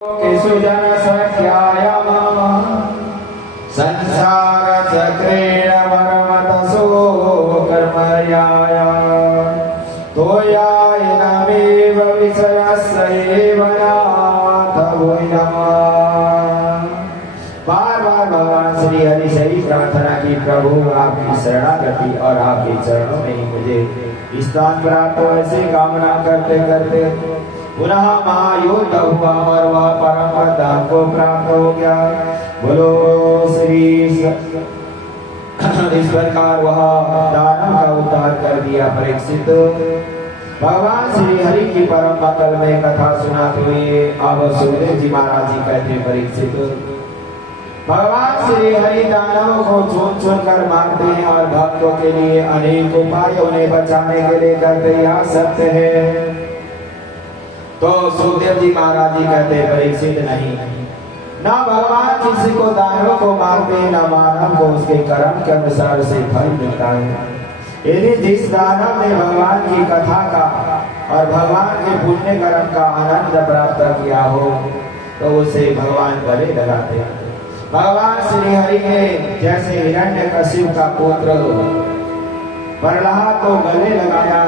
सुजन सख्याय संसार चक्रेण वर्मतसो कर्मर्याय तोयाय नमेव विषयस्यैव नाथ भूयः। बार बार भगवान श्री हरि से ही प्रार्थना की, प्रभु आपकी शरणागति और आपके चरणों में ही मुझे स्थान प्राप्त हो। ऐसे कामना करते करते पुनः महायुद्ध हुआ और वह परम धाम को प्राप्त हो गया। बोलो श्री इस प्रकार वह दानव का उद्धार कर दिया। परीक्षित भगवान श्री हरि की परम मंगल में कथा सुनाते हुए अब सुखदेव जी महाराज जी कहते हैं, परीक्षित भगवान श्री हरि दानवों को चुन चुन कर मारते हैं और भक्तों के लिए अनेक उपाय उन्हें बचाने के लिए करते। यह सत्य है। तो सुखदेव जी महाराज जी कहते हैं, परीक्षित नहीं, ना भगवान किसी को दानवों को मारते, ना मानव को उसके कर्म के अनुसार से फल मिलता है। यदि जिस दानव ने भगवान की कथा का और भगवान के पुण्य कर्म का आनंद प्राप्त किया हो तो उसे भगवान गले लगाते हैं। भगवान श्री हरि ने जैसे हिरण्यकशिपु का पुत्र प्रहलाद को गले लगाया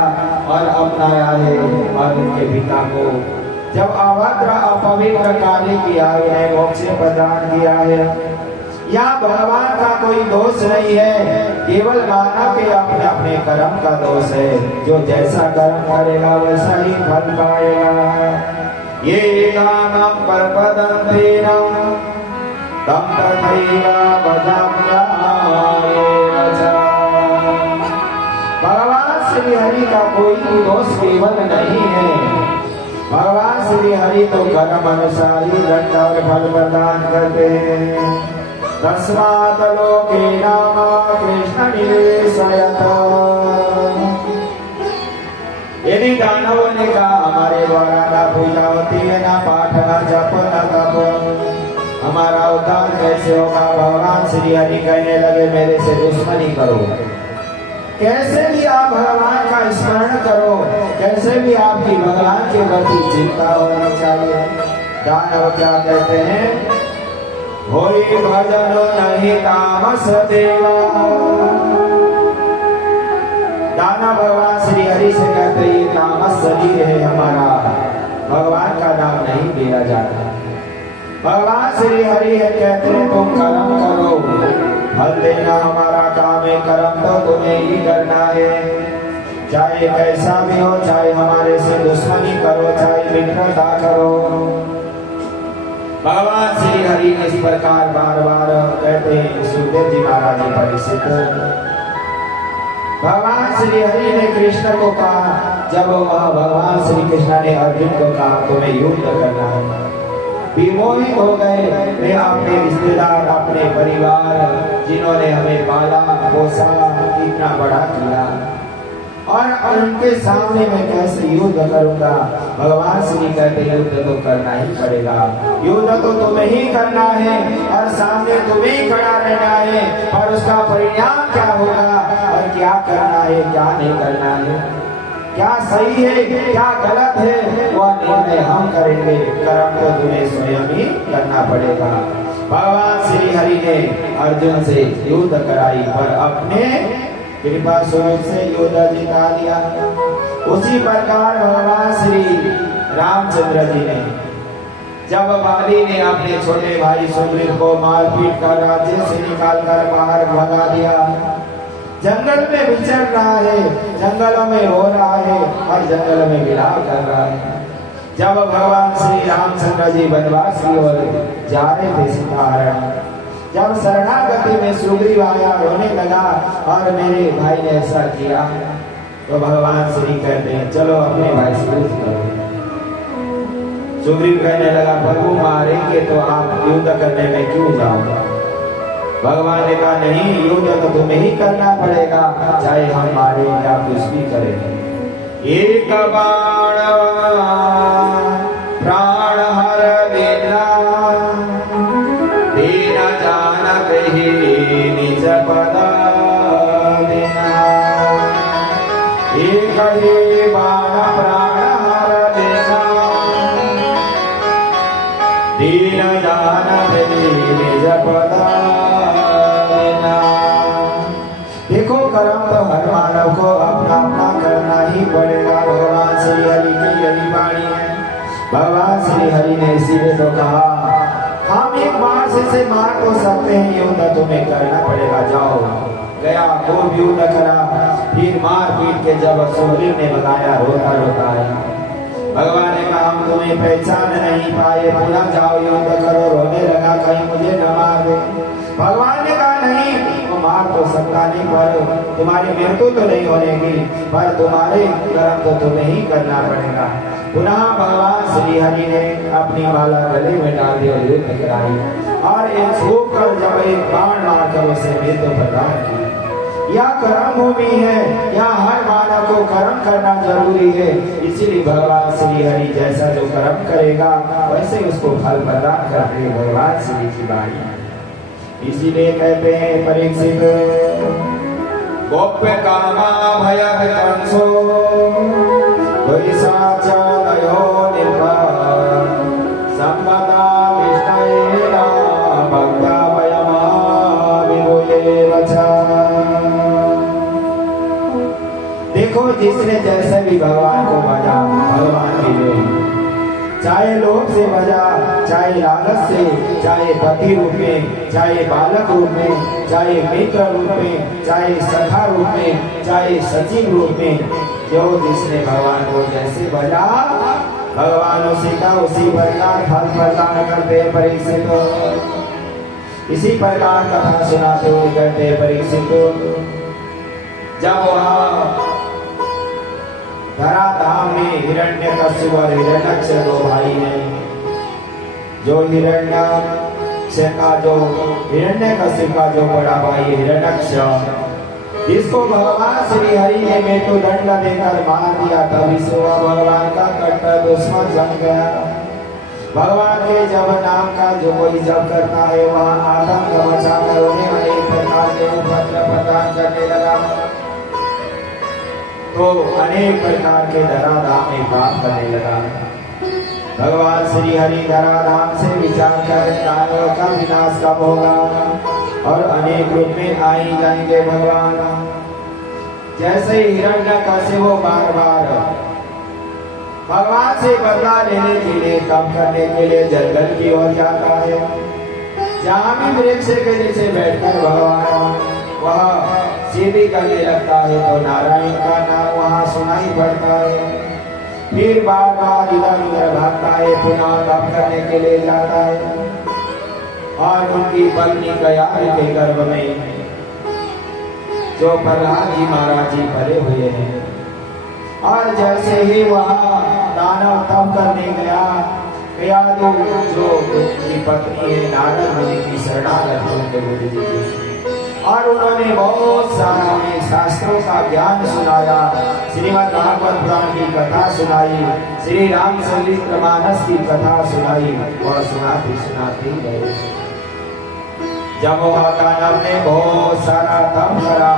और अपनाया है और उनके पिता को जब अभद्र अपवित्र कार्य किया है, मोक्ष प्रदान किया है। यहाँ भगवान का कोई दोष नहीं है, केवल मानव के अपने अपने कर्म का दोष है। जो जैसा कर्म करेगा वैसा ही फल पाएगा। ये दानम परपदंतेन तम तथैव भजाम्याये वचा। भगवान श्री हरि का कोई दोष केवल नहीं है। भगवान श्री हरि तो कर्म अनुसार ही दंड और फल प्रदान करते हैं। तस्मात् लोके नाम कृष्ण निवेशयत्। यदि दानवों ने कहा हमारे द्वारा ना पूजा होती है, ना पाठ, ना जप, ना तप, हमारा उद्धार कैसे होगा? भगवान श्री हरि कहने लगे, मेरे से दुश्मनी करो, कैसे भी आप भगवान का स्मरण करो, कैसे भी आपकी भगवान के प्रति चिंता होनी चाहिए। दानव क्या कहते हैं? होई भजन नहीं तामस देवा। दानव भगवान श्री हरि से कहते हैं, ये तामस शरीर है हमारा, भगवान का नाम नहीं लिया जाता। भगवान श्री हरि कहते हैं, तुम कर्म करो, फल देना हमारा काम है। कर्म तो तुम्हें ही करना है, चाहे कैसा भी हो, चाहे हमारे से दुश्मनी करो, चाहे मित्रता करो। भगवान श्री हरि इस प्रकार बार बार कहते हैं। सुखदेव जी महाराज जी परीक्षित भगवान श्री हरि ने कृष्ण को कहा, जब वह भगवान श्री कृष्ण ने अर्जुन को कहा तुम्हें युद्ध करना है, विमोहित हो गए। मैं अपने रिश्तेदार, अपने परिवार, जिन्होंने हमें पाला पोसा, इतना बड़ा किया, और उनके सामने मैं कैसे युद्ध करूंगा? भगवान श्री कहते युद्ध तो करना ही पड़ेगा। युद्ध तो तुम्हें ही करना है और सामने तुम्हें ही खड़ा रहना है, और उसका परिणाम क्या होगा और क्या करना है क्या नहीं करना है, क्या सही है क्या गलत है, वह निर्णय हम करेंगे। कर्म तो तुम्हें स्वयं ही करना पड़ेगा। भगवान श्री हरि ने अर्जुन से युद्ध कराई पर अपने कृपा स्वरूप से युद्ध जिता लिया। उसी प्रकार भगवान श्री रामचंद्र जी ने जब बाली ने अपने छोटे भाई सुग्रीव को मारपीट कर राज्य से निकालकर बाहर भगा दिया, जंगल में विचर रहा है, जंगलों में रो रहा है और जंगल में विलाप कर रहा है। जब भगवान श्री रामचंद्र जी वनवास की ओर जा रहे थे सीताहरण, जब शरणागति में सुग्रीव आया, रोने लगा और मेरे भाई ने ऐसा किया, तो भगवान श्री कहते हैं चलो अपने भाई से युद्ध करो। सुग्रीव कहने लगा प्रभु मारेंगे तो आप युद्ध करने में क्यों जाओगे? भगवान ने कहा नहीं, युद्ध तो तुम्हें ही करना पड़ेगा, चाहे हम मारे या कुछ भी करें। एक बाण प्राण हर देना, देना जानक ही निज पद देना। एक ही बाण प्राण हर देना, दीन जानते निज पदाना। देखो कर्म तो हर मानव को अपना अपना करना ही पड़ेगा। भगवान श्री हरि की यही वाणी है। भगवान श्री हरि ने इसीलिए तो कहा हम एक बार से मार तो सकते हैं, युद्ध तुम्हें करना पड़ेगा। जाओ गया खूब युद्ध करा, फिर मार पीट के जब सुग्रीव ने बताया रोता रोता है। भगवान ने कहा हम तुम्हें पहचान नहीं पाए, पुनः जाओ युद्ध करो। रोने लगा कहीं मुझे न मार दे। भगवान ने कहा नहीं, वो मार तो सकता नहीं, पर तुम्हारी मृत्यु तो नहीं होगी, पर तुम्हारे कर्म तो तुम्हें ही करना पड़ेगा। पुनः भगवान श्री हरि ने अपनी माला गले में डाल दी और युद्ध कराई, और एक झोंक कर जब एक बाण मारकर उसे मृत्यु प्रदान की। यह कर्म भूमि है, यहाँ हर मानव को कर्म करना जरूरी है। इसीलिए भगवान श्री हरि जैसा जो कर्म करेगा वैसे उसको फल प्रदान करते हैं। भगवान श्री की वाणी इसीलिए कहते हैं परीक्षित गोप्य कामा भय कंसो साचादयो निर्भर संपदा विष्णुना भक्ता वयमा विभुये वचा। देखो जिसने जैसे भी भगवान को भजा भगवान मिले, चाहे लोभ से भजा, चाहे लालच से, चाहे पति रूप में, चाहे बालक रूप में, चाहे मित्र रूप में, चाहे सखा रूप में, चाहे सचिव रूप में, जो जिसने भगवान को जैसे भजा भगवान उसी का उसी प्रकार फल प्रदान करते परीक्षित। इसी प्रकार कथा सुनाते हुए कहते परीक्षित जब वहाँ धराधाम में हिरण्यकश्यप और हिरण्यक्ष दो भाई हैं। जो हिरण्यकश्यप का जो बड़ा भाई हिरण्यक्ष, जिसको भगवान श्री हरि ने मृत्युदंड देकर मार दिया, तभी से वह भगवान का कट्टर दुश्मन जम गया। भगवान के जब नाम का जो कोई जप करता है वह आतंक मचाकर उन्हें अनेक प्रकार के उपद्रव प्रदान करने लगा, तो अनेक प्रकार के धराधाम में पाप करने लगा। भगवान श्री हरि धराधाम से विचार कर दानवों का विनाश कब होगा और अनेक रूप में आ ही जाएंगे भगवान। जैसे हिरण्यकश्यप वो बार बार भगवान से बदला लेने के लिए काम करने के लिए जंगल की ओर जाता है, जहाँ भी वृक्ष के नीचे बैठकर भगवान वह सीधी करने लगता है तो नारायण का नाम वहाँ सुनाई पड़ता है। फिर बार बार इधर उधर भागता है, पुनः तप करने के लिए जाता है, और उनकी पत्नी गयारी के गर्भ में जो प्रहलाद जी महाराज जी भरे हुए हैं। और जैसे ही वहाँ दानव तप करने गया, तो जो उनकी पत्नी है नारद मुनि की शरणागत होकर गुरु जी की, और उन्होंने बहुत सारा शास्त्रों का ज्ञान सुनाया, श्रीमद् भागवत पुराण की कथा सुनाई, श्री रामचरितमानस की कथा सुनाई, और सुनाते सुनाते गए। जब वह दानव ने बहुत सारा तप करा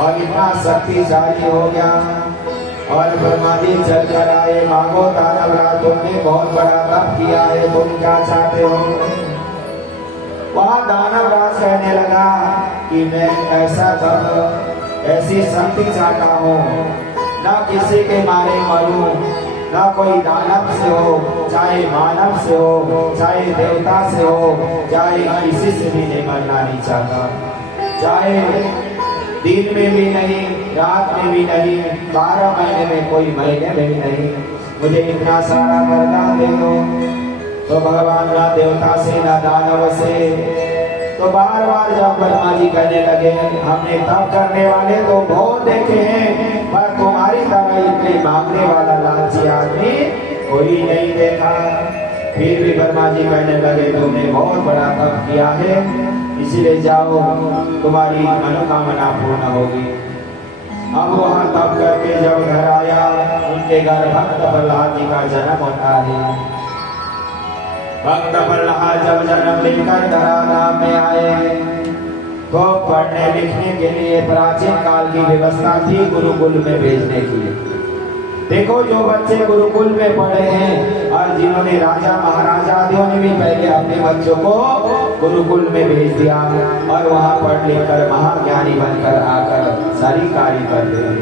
और इतना शक्तिशाली हो गया, और ब्रह्मा जी चल कर आए, मांगो दानवराज तुमने बहुत बड़ा तप किया है, तुम क्या चाहते हो? वह दानवराज कहने लगा कि मैं ऐसा तप ऐसी शक्ति चाहता हूँ, न किसी के मारे मरूं, न कोई दानव से हो, चाहे मानव से हो, चाहे देवता से हो, चाहे किसी से भी नहीं मरना नहीं चाहता, चाहे दिन में भी नहीं, रात में भी नहीं, 12 महीने में कोई महीने में भी नहीं, मुझे इतना सारा वरदान दे दो। तो भगवान ना देवता से ना दानव से, तो बार बार जब ब्रह्मा जी कहने लगे हमने तप करने वाले तो बहुत देखे हैं, पर तुम्हारी तरह इतने मांगने वाला लालची आदमी कोई नहीं देखा। फिर भी ब्रह्मा जी कहने लगे तुमने बहुत बड़ा तप किया है, इसीलिए जाओ तुम्हारी मनोकामना पूर्ण होगी। अब वहाँ तप करके जब घर आया, उनके घर भक्त प्रहलाद जी का जन्म होता है। भक्त प्रहलाद जब जन्म लेकर धराधाम में आए तो पढ़ने लिखने के लिए प्राचीन काल की व्यवस्था थी गुरुकुल में भेजने की। देखो जो बच्चे गुरुकुल में पढ़े हैं और जिन्होंने राजा महाराजा आदियों ने भी पहले अपने बच्चों को गुरुकुल में भेज दिया और वहां पढ़ लिख कर महाज्ञानी बनकर आकर सारी कार्य करते हैं।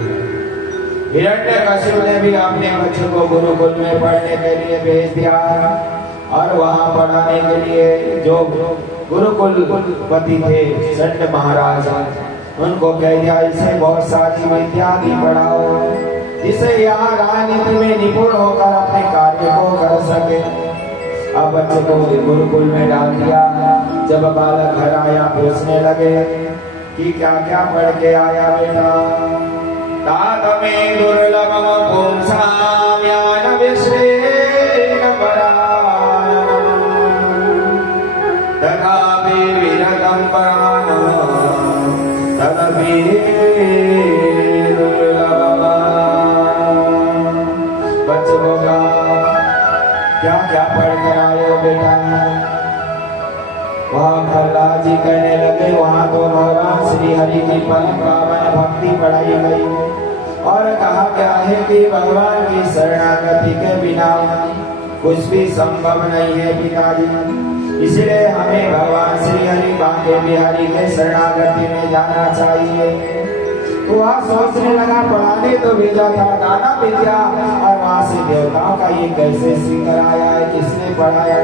हिरण्यकशिपु ने भी अपने बच्चों को गुरुकुल में पढ़ने के लिए भेज दिया और वहां पढ़ाने के लिए जो गुरुकुलपति थे संत महाराज, उनको कह दिया इसे बहुत सारी विद्या की पढ़ाओ जिसे यहाँ राजनीति में निपुण होकर अपने कार्य को कर सके। अब बच्चे को गुरुकुल में डाल दिया। जब बालक घर आया पूछने लगे कि क्या क्या पढ़ के आया बेटा। तात में दुर्लभम पुंसाम ज्ञान विश्रेण परायणम तथापि विरतं परायणम तदपि दुर्लभम। बच्चों का क्या क्या पढ़ कर आए हो बेटा। वहाँ प्रहलाद जी कहने लगे वहाँ तो भगवान श्री हरि की परम पावन भक्ति पढ़ाई गई और कहा गया है कि भगवान की शरणागति के बिना कुछ भी संभव नहीं है पिताजी। इसलिए हमें भगवान श्री हरि बांके बिहारी के शरणागति में जाना चाहिए। तो वहाँ सोचने लगा पढ़ाने तो भेजा था दाना विद्या और वहाँ से देवताओं का ये कैसे सीख आया है, किसने पढ़ाया।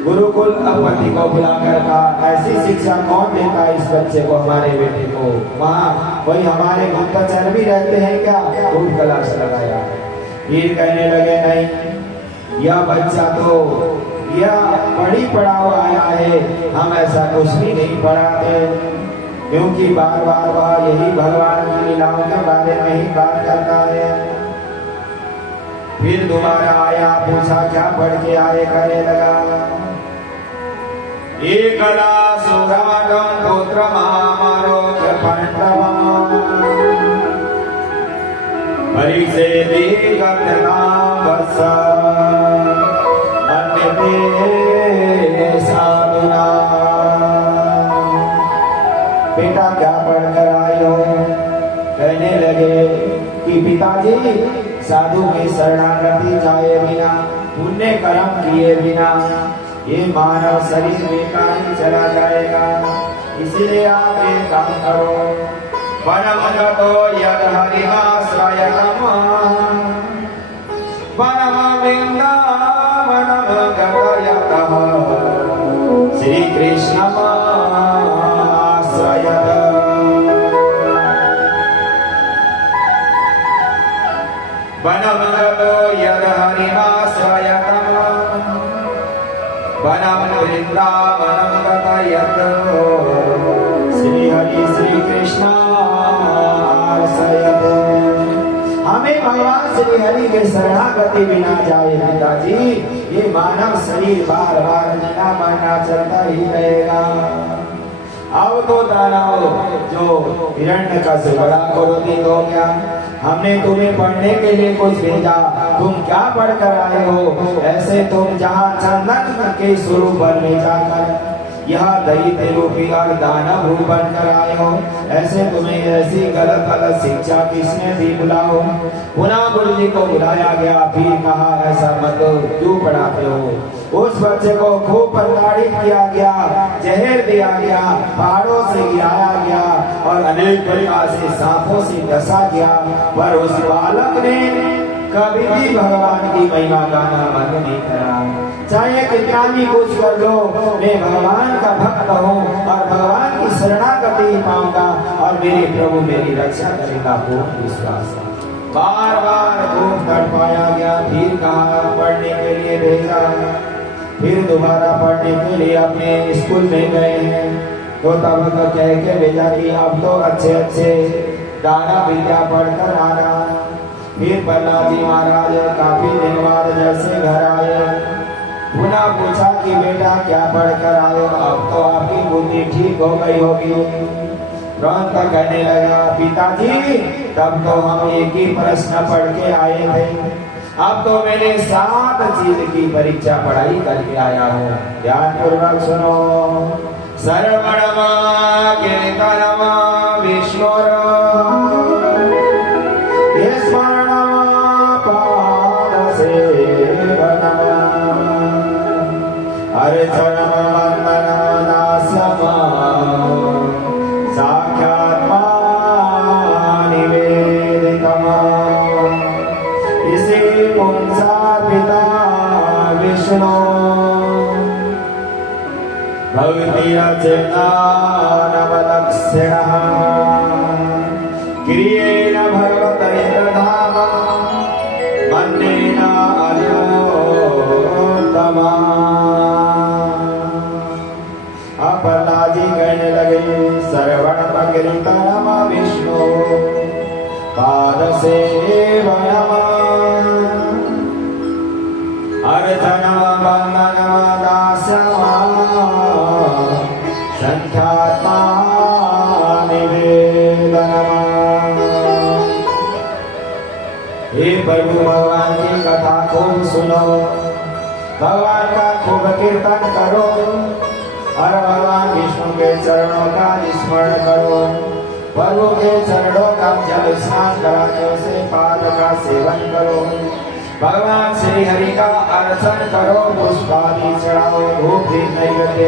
गुरुकुल पति को बुलाकर कहा ऐसी शिक्षा कौन देता है इस बच्चे को, हमारे बेटे को। वहाँ वही हमारे गुप्तचर भी रहते हैं क्या, खूब कलाश लगाया। फिर कहने लगे नहीं, यह बच्चा तो यह पढ़ी पढ़ाओ आया है, हम ऐसा कुछ भी नहीं पढ़ाते, क्योंकि बार बार वह यही भगवान की लीलाओं के बारे में ही बात करता है। फिर दोबारा आया, पूछा क्या पढ़ के आए, कहने लगा एकदा सुरागम पुत्र महामारोग्य पांडवम परिसेति गत्यनाम वत्स मन्यते साधुना। बेटा क्या पढ़ कर आए हो। कहने लगे कि पिताजी साधु की शरणागति जाए बिना, पुण्य कर्म किए बिना ये मानव शरीर बेकार ही चला जाएगा। इसलिए आप एक काम करो, वनम गतो यद हरिमाश्रयतम वनम वृंदावनम गतयतः श्री कृष्णम आश्रयत। वनम गतो यद हरिमाश्रयतम वनम वृंदावनम गतयत श्री हरि श्री कृष्ण आश्रयत। हमें भगवान श्री हरि के शरणागति बिना जाए पिताजी, ये मानव शरीर बार बार जना मरना चलता ही रहेगा। अब तो दानव जो हिरण्यकशिपु बड़ा क्रोधित हो गया, हमने तुम्हें पढ़ने के लिए कुछ भेजा, तुम क्या पढ़ कर आए हो। ऐसे तुम जहाँ चंदन के स्वरूप बनने जाकर यहाँ दैत्य रूपी और दानव रूप बनकर आए हो, ऐसे तुम्हें ऐसी गलत गलत शिक्षा किसने दी, बुलाओ। पुनः गुरु जी को बुलाया गया, फिर कहा ऐसा मत क्यों पढ़ाते हो। उस बच्चे को खूब प्रताड़ित किया गया, जहर दिया गया, पहाड़ों से गिराया गया और अनेक प्रकार से सांपों से डसा गया, पर उस बालक ने कभी भी भगवान की महिमा गाना बंद नहीं करा। चाहे कितना भी कुछ कर लो, मैं भगवान का भक्त हूँ और भगवान की शरणागति पाऊंगा और मेरे प्रभु मेरी रक्षा करेगा, पूर्ण विश्वास। बार बार खूब तड़पाया गया, फिर कहा पढ़ने के लिए भेजा, फिर दोबारा पढ़ने के लिए अपने स्कूल में गए हैं। तो तब तो कह के भेजा कि अब तो अच्छे अच्छे दाना विद्या पढ़कर आना। फिर प्रहलाद जी महाराज काफी दिन बाद जैसे घर आए, पुनः पूछा कि बेटा क्या पढ़ कर आए, अब तो आपकी बुद्धि ठीक हो गई होगी। तुरंत कहने लगा पिताजी तब तो हम एक ही प्रश्न पढ़ के आए थे, अब तो मैंने 7 चीज की परीक्षा पढ़ाई करके आया हूँ। ध्यान पूर्वक सुनो। सर्वणमा कीर्तनमा विष्णुर स्मरणमा पाद सेवनम अर्चनम वंदनमदासमा साख्यात्मा निवेदितम् इसे पुंसार्पिता विष्णु भक्ति अर्चनानवदक्षिणः क्रियेण भगवतैर्धाम मन्नेन अयोत्तमा। प्रहलाद जी कहने लगे श्रवण कीर्तनम विष्णु पाद सेवनम अर्चनम वंदनम दास्यमा संख्यात्मा निवेदनम। हे प्रभु भगवान की कथा खूब सुनो, भगवान का खूब कीर्तन करो और भगवान विष्णु के चरणों का स्मरण करो। प्रभु के चरणों का जल स्नान कराते उसे पाद का सेवन करो। भगवान श्री हरि का अर्चन करो, पुष्पादि चढ़ाओ, धूप दीप नैवेद्य,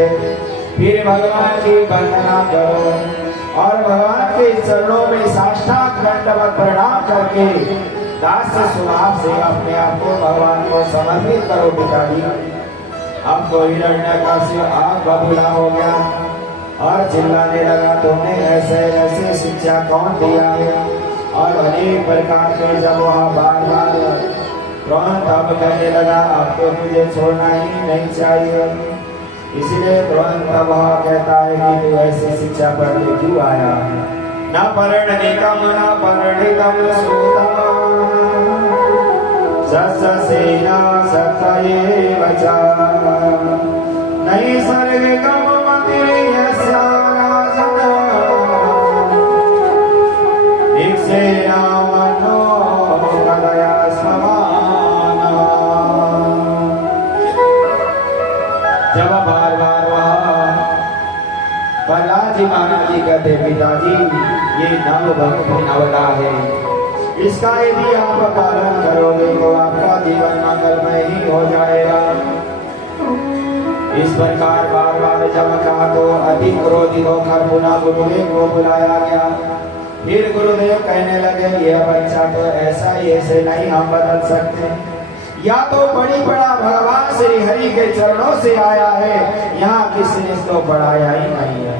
फिर भगवान की वंदना करो और भगवान के चरणों में साष्टांग दंडवत प्रणाम करके दास्य स्वभाव से अपने आप को भगवान को समर्पित करो। पिताजी अब तो हिरण्यकशिपु आग बबूला हो गया और चिल्लाने लगा, तुमने ऐसे ऐसे शिक्षा कौन दिया है? और अनेक प्रकार के जब वह बार बार तुरंत अब कहने लगा, अब तो मुझे छोड़ना ही नहीं चाहिए। इसलिए तुरंत वह कहता है कि तू ऐसी शिक्षा पढ़ने क्यों आया? न परिणितम न परिणितम श्रुतम सस्यसेना सत्येव च नहीं सर्गम मतिर्यस्या राजन निक्षेना मनो कदया स्ममान। जब बार बार वह प्रहलाद जी महाराज जी कहते, पिताजी ये नव भक्ति नवला है, इसका यदि आप पालन करोगे तो आपका जीवन मंगलमय ही हो जाएगा। इस प्रकार बार बार जब कहा तो अधिक क्रोधित होकर पुनः गुरुदेव को बुलाया गया। फिर गुरुदेव कहने लगे, यह बच्चा तो ऐसा ही ऐसे नहीं हम बदल सकते, या तो बड़ी बड़ा भगवान श्री हरि के चरणों से आया है, यहाँ किसी ने इसको पढ़ाया ही नहीं है।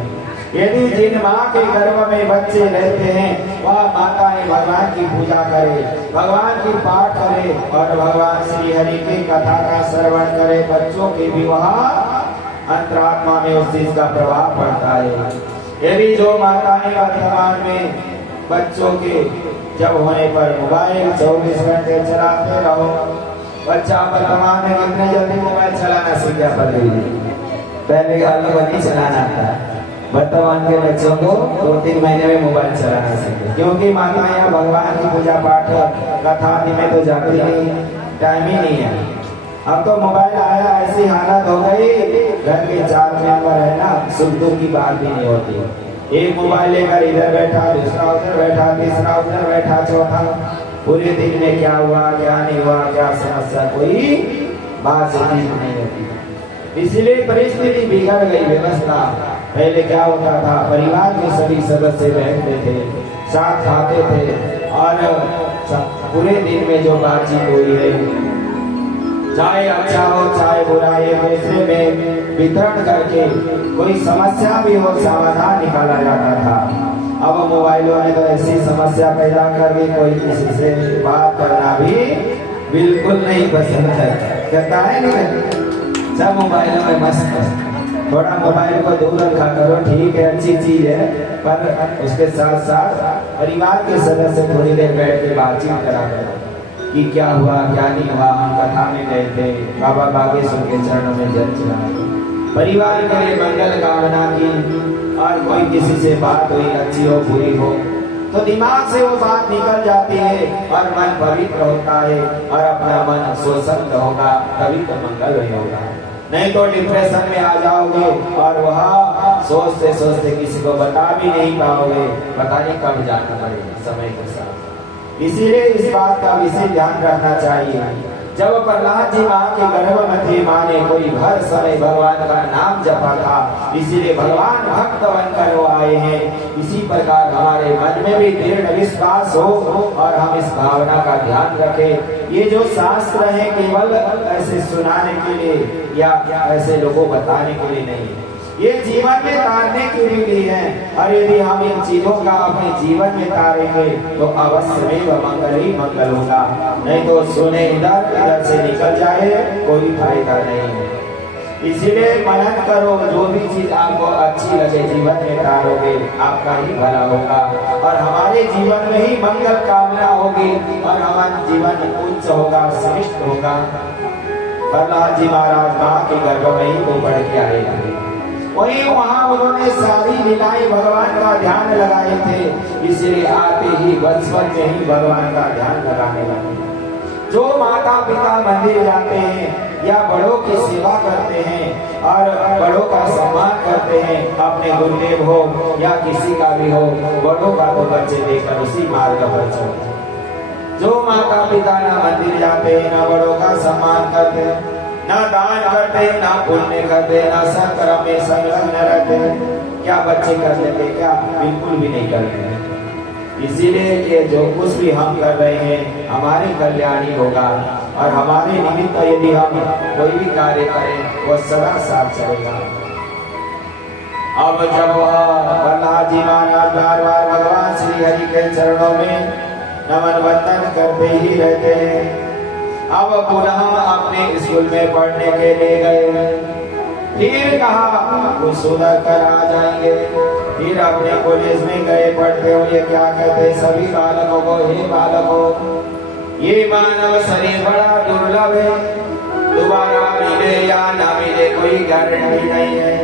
यदि जिन माँ के गर्भ में बच्चे रहते हैं वह माताएं भगवान की पूजा करे, भगवान की पाठ करे और भगवान श्री हरि की कथा का श्रवण करे, बच्चों के भी वहाँ अंतरात्मा में उस चीज का प्रभाव पड़ता है। यदि जो माताएं वर्तमान में बच्चों के जब होने पर मोबाइल 24 घंटे चलाते रहो, बच्चा वर्तमान में कितने जल्दी मोबाइल चलाना सीख गया। पहले अलग नहीं चलाना था, वर्तमान के बच्चों को 2-3 महीने में मोबाइल चलाना सीखे, क्योंकि माताएं भगवान की पूजा पाठ कथा आदि में तो जाती नहीं, टाइम ही नहीं है। अब तो मोबाइल आया ऐसी हालत हो गई, घर के 4 मेंबर है ना, सुख दुख की बात भी नहीं होती। एक मोबाइल लेकर इधर बैठा, दूसरा उधर बैठा, तीसरा उधर बैठा, चौथा पूरे दिन में क्या हुआ क्या नहीं हुआ, क्या समस्या, कोई बात नहीं होती। इसलिए परिस्थिति बिगड़ गई। व्यवस्था पहले क्या होता था, परिवार के सभी सदस्य बैठते थे, साथ खाते थे और पूरे दिन में जो बातचीत हुई है, चाहे अच्छा हो चाहे बुरा, एक दूसरे में वितरण करके कोई समस्या भी हो समाधान निकाला जाता था। अब मोबाइलों ने तो ऐसी समस्या पैदा कर दी, कोई किसी से बात करना भी बिल्कुल नहीं पसंद करता है। नहीं सब मोबाइलों में मस्त, थोड़ा मोबाइल को दूर रखा करो, ठीक है अच्छी चीज है, पर उसके साथ साथ परिवार के सदस्य थोड़ी देर बैठ के बातचीत करा करो कि क्या हुआ क्या नहीं हुआ। हम कथा में गए थे, बाबा बागेश्वर के चरणों में जल चढ़ाया, परिवार के लिए मंगल कामना की और कोई किसी से बात हुई अच्छी हो बुरी हो तो दिमाग से वो बात निकल जाती है और मन पवित्र होता है और अपना मन स्वसंग होगा, तभी तो मंगल होगा। नहीं तो डिप्रेशन में आ जाओगे और वहाँ सोचते सोचते किसी को बता भी नहीं पाओगे, पता नहीं कब जाना पड़ेगा समय के साथ। इसीलिए इस बात का विशेष ध्यान रखना चाहिए। जब प्रहलाद जी माँ के गर्भ में थे, माँ ने कोई भर समय भगवान का नाम जपा था, इसीलिए भगवान भक्त बनकर वो आए हैं। इसी प्रकार हमारे मन में भी दृढ़ विश्वास हो और हम इस भावना का ध्यान रखें। ये जो शास्त्र है केवल ऐसे सुनाने के लिए या ऐसे लोगों बताने के लिए नहीं, ये जीवन में तारने के लिए है। और यदि हम इन चीजों का अपने जीवन में तारेंगे तो अवश्य में मंगल ही मंगल होगा, नहीं तो सुने इधर इधर से निकल जाए कोई फायदा नहीं है। इसीलिए मनन करो, जो भी चीज आपको अच्छी लगे जीवन में तारोगे आपका ही भला होगा और हमारे जीवन में ही मंगल कामना होगी और हमारा जीवन उच्च होगा, श्रेष्ठ होगा। प्रहलाद जी महाराज माँ के गर्भ में ही वो बढ़ के आए थे, वही वहां उन्होंने सारी लीलाएं भगवान का ध्यान लगाए थे, इसलिए आते ही बचपन में ही भगवान का ध्यान लगाने लगे। जो माता पिता मंदिर जाते हैं या बड़ों की सेवा करते हैं और बड़ों का सम्मान करते हैं, अपने गुरुदेव हो या किसी का भी हो, बड़ों का तो बच्चे देकर उसी मार्ग पर चलते। जो माता पिता ना मंदिर जाते हैं, ना बड़ों का सम्मान करते, ना दान करते, ना पुण्य करते, ना सत्कर्म में संलग्न रहते, क्या बच्चे कर लेते? क्या बिल्कुल भी नहीं करते। इसीलिए ये जो कुछ भी हम कर रहे हैं हमारे कल्याण ही होगा और हमारे निमित्त यदि हम कोई भी कार्य करें वो सदा साथ चलेगा। अब जब प्रहलाद जी महाराज बार बार भगवान श्री हरि के चरणों में नमन वंदन करते ही रहते हैं। अब पुनः अपने स्कूल में पढ़ने के लिए गए, फिर कहा कुछ सुधर कर आ जाएंगे। फिर अपने कॉलेज में गए, पढ़ते हुए क्या कहते सभी बालकों को, हे बालकों, ये मानव शरीर बड़ा दुर्लभ है, दोबारा मिले या ना मिले कोई गारंटी नहीं है।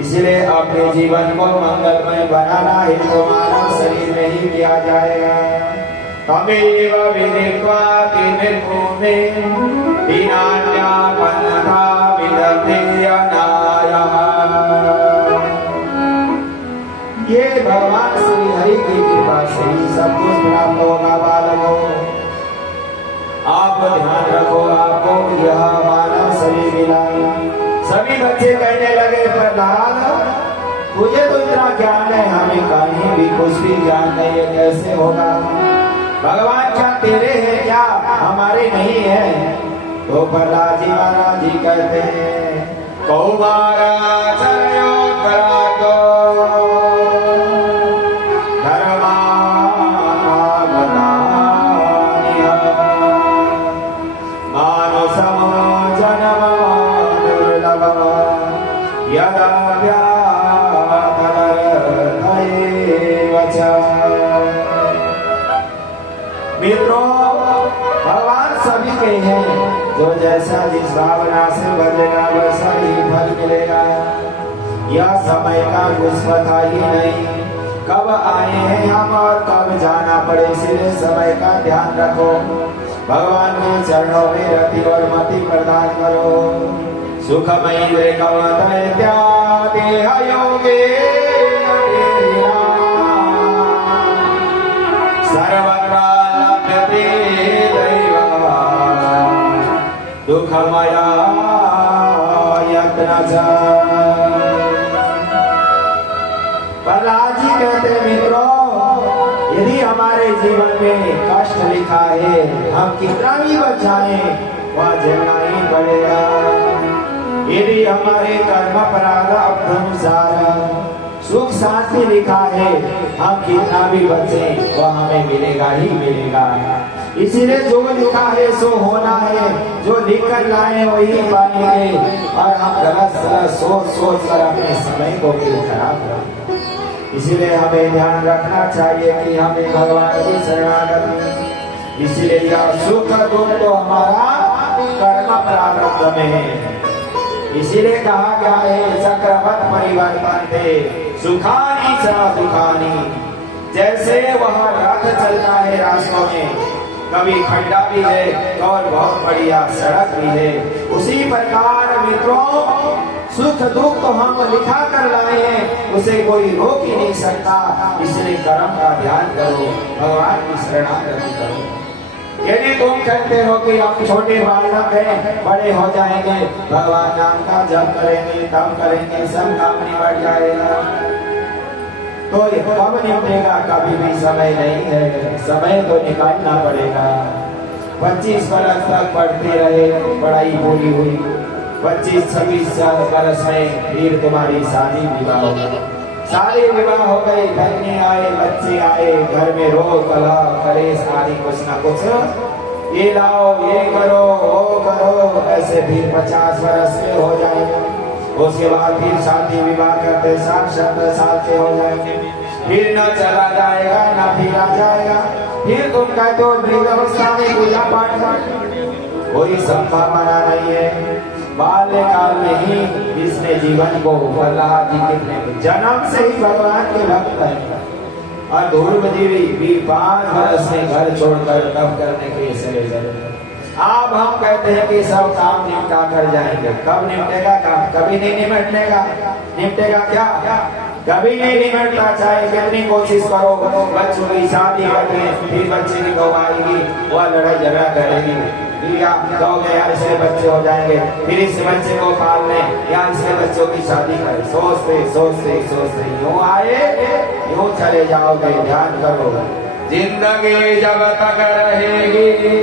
इसलिए अपने जीवन को मंगलमय बनाना है तो मानव शरीर में ही किया जाएगा। तमेव विदित्वा किमिर्भूमे दीनान्या पन्था विदते अनायः। ये भगवान श्री हरि की कृपा से ही सब कुछ प्राप्त होगा। बालकों आप ध्यान रखो, आपको यह मानव शरीर मिला। सभी बच्चे कहने लगे प्रहलाद तुझे तो इतना ज्ञान है, हमें कहीं भी कुछ भी ज्ञान नहीं है, कैसे होगा? भगवान क्या तेरे हैं क्या हमारे नहीं है? तो प्रहलाद जी महाराज जी कहते हैं कौमाराचर्यो करागो मित्रों, भगवान सभी के हैं, जो जैसा जिस भावना से बदलेगा वैसा ही फल मिलेगा। यह समय का कुछ पता ही नहीं, कब आए हैं हम और कब जाना पड़े, इसलिए समय का ध्यान रखो। भगवान के चरणों में रति और मति प्रदान करो। सुखमयी देह योगे सर्वत्र दुखमया यत्न। प्रहलाद जी कहते मित्रों, यदि हमारे जीवन में कष्ट लिखा है, हम कितना भी बचाएं वह झेलना ही पड़ेगा। यदि हमारे कर्म प्रारब्ध अनुसार सुख शांति लिखा है, हम कितना भी बचे वह हमें मिलेगा ही मिलेगा। इसीलिए जो लिखा है सो होना है, जो लिख कर लाए वही पाएंगे। और हम गलत गलत सोच सोच कर अपने समय को भी खराब करें। इसीलिए हमें ध्यान रखना चाहिए कि हमें भगवान की शरणागत। इसीलिए यह सुख दुख तो हमारा कर्म प्रारब्ध में है। इसीलिए कहा गया है चक्रवत परिवर्तन थे सुखानी च दुखानी। जैसे वह रथ चलता है रास्तों में, कभी खड्डा भी है और बहुत बढ़िया सड़क भी है, उसी प्रकार मित्रों सुख दुख तो हम लिखा कर लाए हैं, उसे कोई रोक ही नहीं सकता। इसलिए कर्म का ध्यान करो, भगवान की शरणागति करो। यदि तुम कहते हो कि हम छोटे बालक हैं, बड़े हो जाएंगे, भगवान नाम का जप करेंगे, तब करेंगे, सब काम निबट जाएगा, तो कब निपटेगा? कभी भी समय नहीं है, समय तो निकालना पड़ेगा। 25 वर्ष तक पढ़ते रहे, पढ़ाई पूरी हुई, 25-26 वर्ष में फिर तुम्हारी शादी विवाह हो गई, शादी विवाह हो गई, बहने आए, बच्चे आए, घर में रो कला करे सारी कुछ ना कुछ, ये लाओ, ये करो, वो करो, ऐसे फिर 50 वर्ष के हो जाएंगे। उसके बाद फिर शादी विवाह करते 60-70 साल के हो जाएंगे, फिर न चला जाएगा न फिर आ जाएगा, फिर तुम कहते हो वृद्धावस्था में पूजा पाठ का कोई संभावना नहीं है। बाल्यकाल में ही इसने जीवन को प्रहलाद जी कितने जन्म से ही भगवान के भक्त है, और ध्रुव जी भी 5 वर्ष में घर छोड़कर तप करने के लिए चले गए। अब हम कहते हैं कि सब काम निपटा कर जाएंगे, कब निपटेगा काम? कभी नहीं निपटनेगा, निपटेगा क्या? कभी नहीं निपटता, चाहे कितनी कोशिश करो। बच्चों की शादी करते हैं, फिर बच्चे की बहू आएगी, वह लड़ाई झगड़ा करेगी, फिर कहोगे यार इससे बच्चे हो जाएंगे, फिर इस बच्चे को पालने या इससे बच्चों की शादी करें, सोचते सोचते सोचते यूं आए यूं चले जाओगे। ध्यान करो, जिंदगी जब तक रहेगी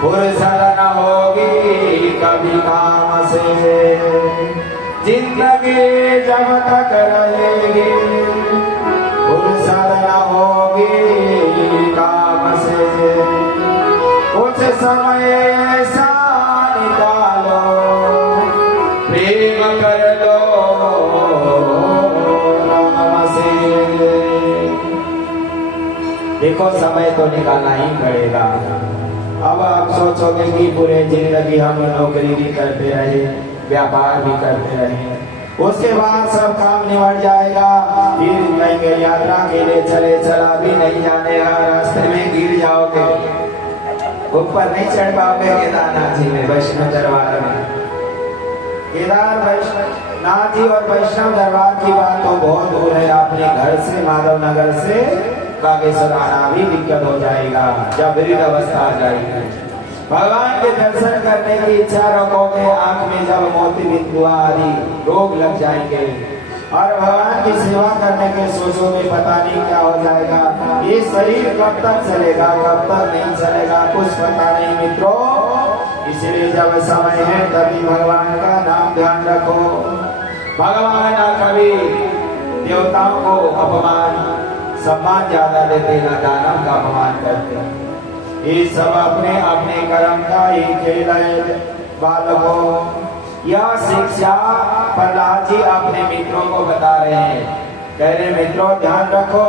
फुर्सत न होगी कभी काम से, जिंदगी जब तक रहेगी फुर्सत न होगी काम से, कुछ समय ऐसा निकालो प्रेम कर लो राम से। देखो समय तो निकालना ही पड़ेगा। अब आप सोचोगे कि पूरे जिंदगी हम नौकरी भी करते रहे, व्यापार भी करते रहे, उसके बाद सब काम निबट जाएगा, फिर कहेंगे यात्रा के लिए चले, चला भी नहीं जानेगा, रास्ते में गिर जाओगे, ऊपर नहीं चढ़ पाओगे केदारनाथ जी में, वैष्णव दरबार में। केदार वैष्णवनाथ जी और वैष्णव दरबार की बात तो बहुत दूर है, अपने घर से माधव नगर से बागेश्वर आना भी दिक्कत हो जाएगा जब वृद्ध अवस्था आ जाएगी। भगवान के दर्शन करने की इच्छा रखोगे, आंख में जब मोती बिंदु आदि रोग लग जाएंगे, और भगवान की सेवा करने के सोचोगे पता नहीं क्या हो जाएगा, ये शरीर कब तक चलेगा, कब तक नहीं चलेगा, कुछ पता नहीं मित्रों। इसलिए जब समय है तभी भगवान का नाम ध्यान रखो। भगवान कभी देवताओं को अपमान सम्मान ज्यादा देते, न दानव का अपमान करते। ये सब अपने अपने कर्म का ही खेल है बालकों। यह शिक्षा प्रहलाद जी अपने मित्रों को बता रहे हैं, कह रहे मित्रों ध्यान रखो,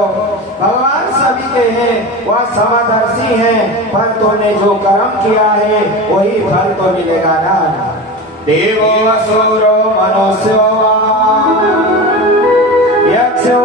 भगवान सभी के हैं, वह समदर्शी हैं, पर तुमने जो कर्म किया है वही फल तो मिलेगा ना। देवो असुरो मनुष्यो यक्षो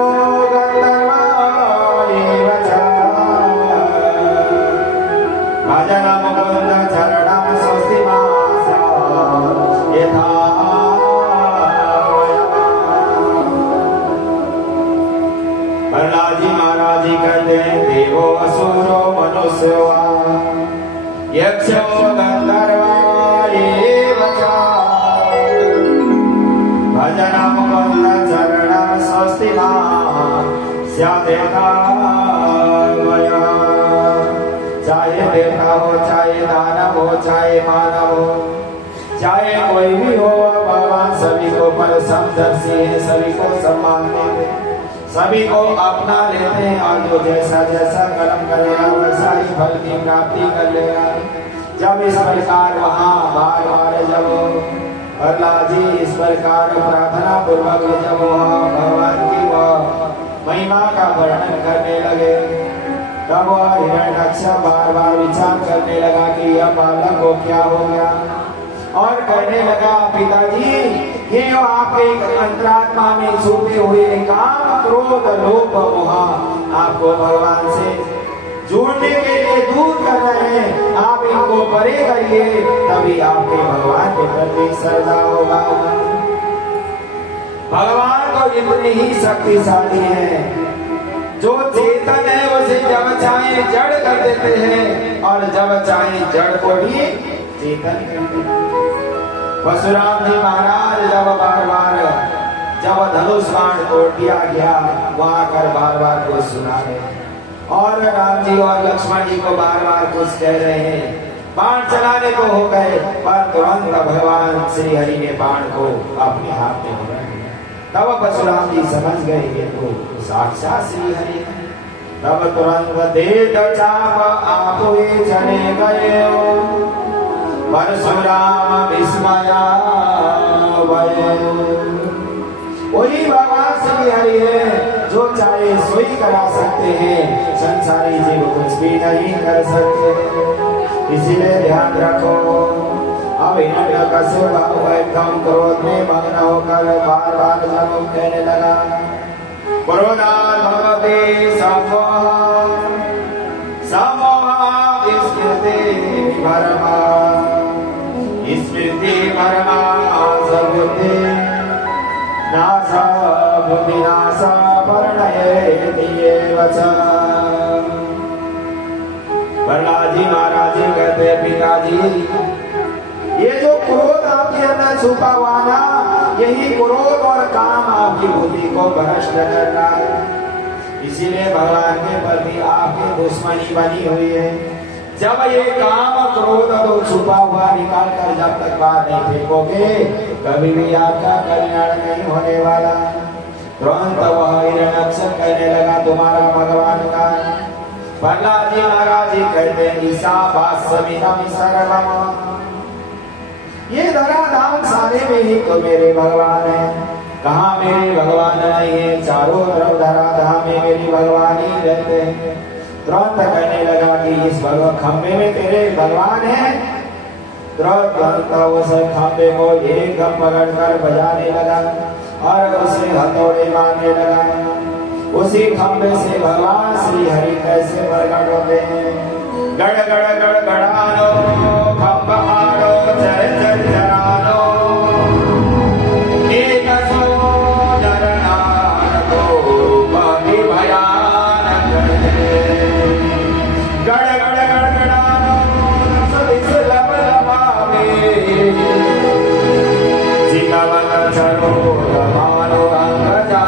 यक्षो गंधर्वा एव च भजनं मुकुन्द चरणं स्वस्ति स्यादेवता। चाहे देवता हो, चाहे दानव हो, चाहे मानव हो, चाहे कोई भी हो, भगवान सभी को पर समदर्शी है, सभी को सम्मान देते, सभी को अपना लेते हैं, और जो जैसा जैसा कर्म करेगा वैसा ही फल की प्राप्ति कर लेगा। जब इस प्रकार वहाँ बार बार जब प्रहलाद जी इस प्रकार प्रार्थना पूर्वक जब भगवान की वह महिमा का वर्णन करने लगे, तब वह हिरण्यकश्यप बार बार विचार करने लगा कि यह बालक को क्या हो गया, और कहने लगा पिताजी ये आपके अंतरात्मा में छुपे हुए काम क्रोध लोभ मोह आपको भगवान से जुड़ने के लिए दूर कर रहे हैं, आप इनको परे करिए, तभी आपके भगवान के प्रति श्रद्धा होगा। भगवान तो इतने ही शक्तिशाली हैं, जो चेतन है उसे जब चाहे जड़ कर देते हैं और जब चाहे जड़ को भी चेतन कर देते हैं। परशुराम जी महाराज जब बार बार जब धनुष बाण तोड़ दिया गया वहां कर बार बार कुछ सुना रहे और राम जी और लक्ष्मण जी को बार बार कुछ कह रहे हैं। बाण चलाने को हो गए पर तुरंत भगवान श्री हरि ने बाण को अपने हाथ में पकड़ लिया। तब परशुराम जी समझ गए ये तो साक्षात श्री हरि है। तब तुरंत देत चाप आप चले गए परशुराम विस्मया वही भगवान श्री हरि है जो चाहे सोई करा सकते हैं, संसारी जीव कुछ भी नहीं कर सकते। इसीलिए ध्यान रखो। अब हिरण्यकश्यप एकदम क्रोध में मग्न होकर बार बार कहने लगा क्रोधात् भवति सम्मोहः सम्मोहात् स्मृतिर्भरमा स्मृतिर्भरमा सद्बुद्धि नाशा बुद्धिनाशा परिणयेति एव च। प्रहलाद जी महाराज जी कहते हैं पिताजी ये जो क्रोध आपके अंदर छुपा हुआ ना यही क्रोध और काम आपकी बुद्धि को भ्रष्ट करता है। इसीलिए भगवान के प्रति आपकी दुश्मनी बनी हुई है। जब ये काम क्रोध तो छुपा हुआ निकाल कर जब तक बाहर नहीं फेंकोगे कभी भी आपका कल्याण नहीं होने वाला। तुरंत वह हिरण्यकश्यप कहने लगा तुम्हारा भगवान का। प्रहलाद जी महाराज जी कहते हैं ईशावास्यमिदं सर्वम् ये धराधाम सारे में ही तो मेरे भगवान है। कहाँ मेरे भगवान नहीं है? चारों तरफ धराधाम में मेरी भगवान ही रहते हैं। तुरंत कहने लगा कि इस खंबे में तेरे भगवान है। तुरंत उस खंबे को एकदम पकड़कर बजाने लगा और उसे हथौड़े मारने लगा। उसी खंबे से भगवान श्री हरि कैसे प्रकट होते हैं। गड़ गड़ गड़ गड़ानो खंब हारो चर चर चरानो एक सो नरनार को बड़ी भयानक गड़ गड़ गड़ गड़ानो सदिस लब लबावे जिगावन चरो रमानो अंगजा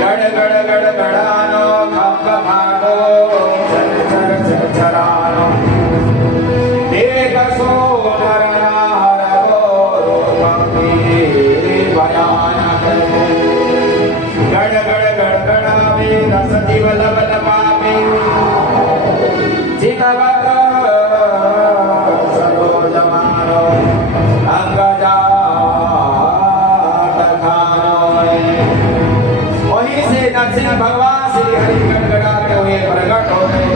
गड़ गड़ गड़ गड़ानो खंब हारो चर चर चर चरानो देख सो नरनार को बड़ी भयानक गड़ गड़ गड़ गड़ावे रस जीव लब लबावे जिगावन चरो जमानो अंगजा नरसिंह भगवान श्री हरि गड़गड़ाते हुए प्रकट हो गए।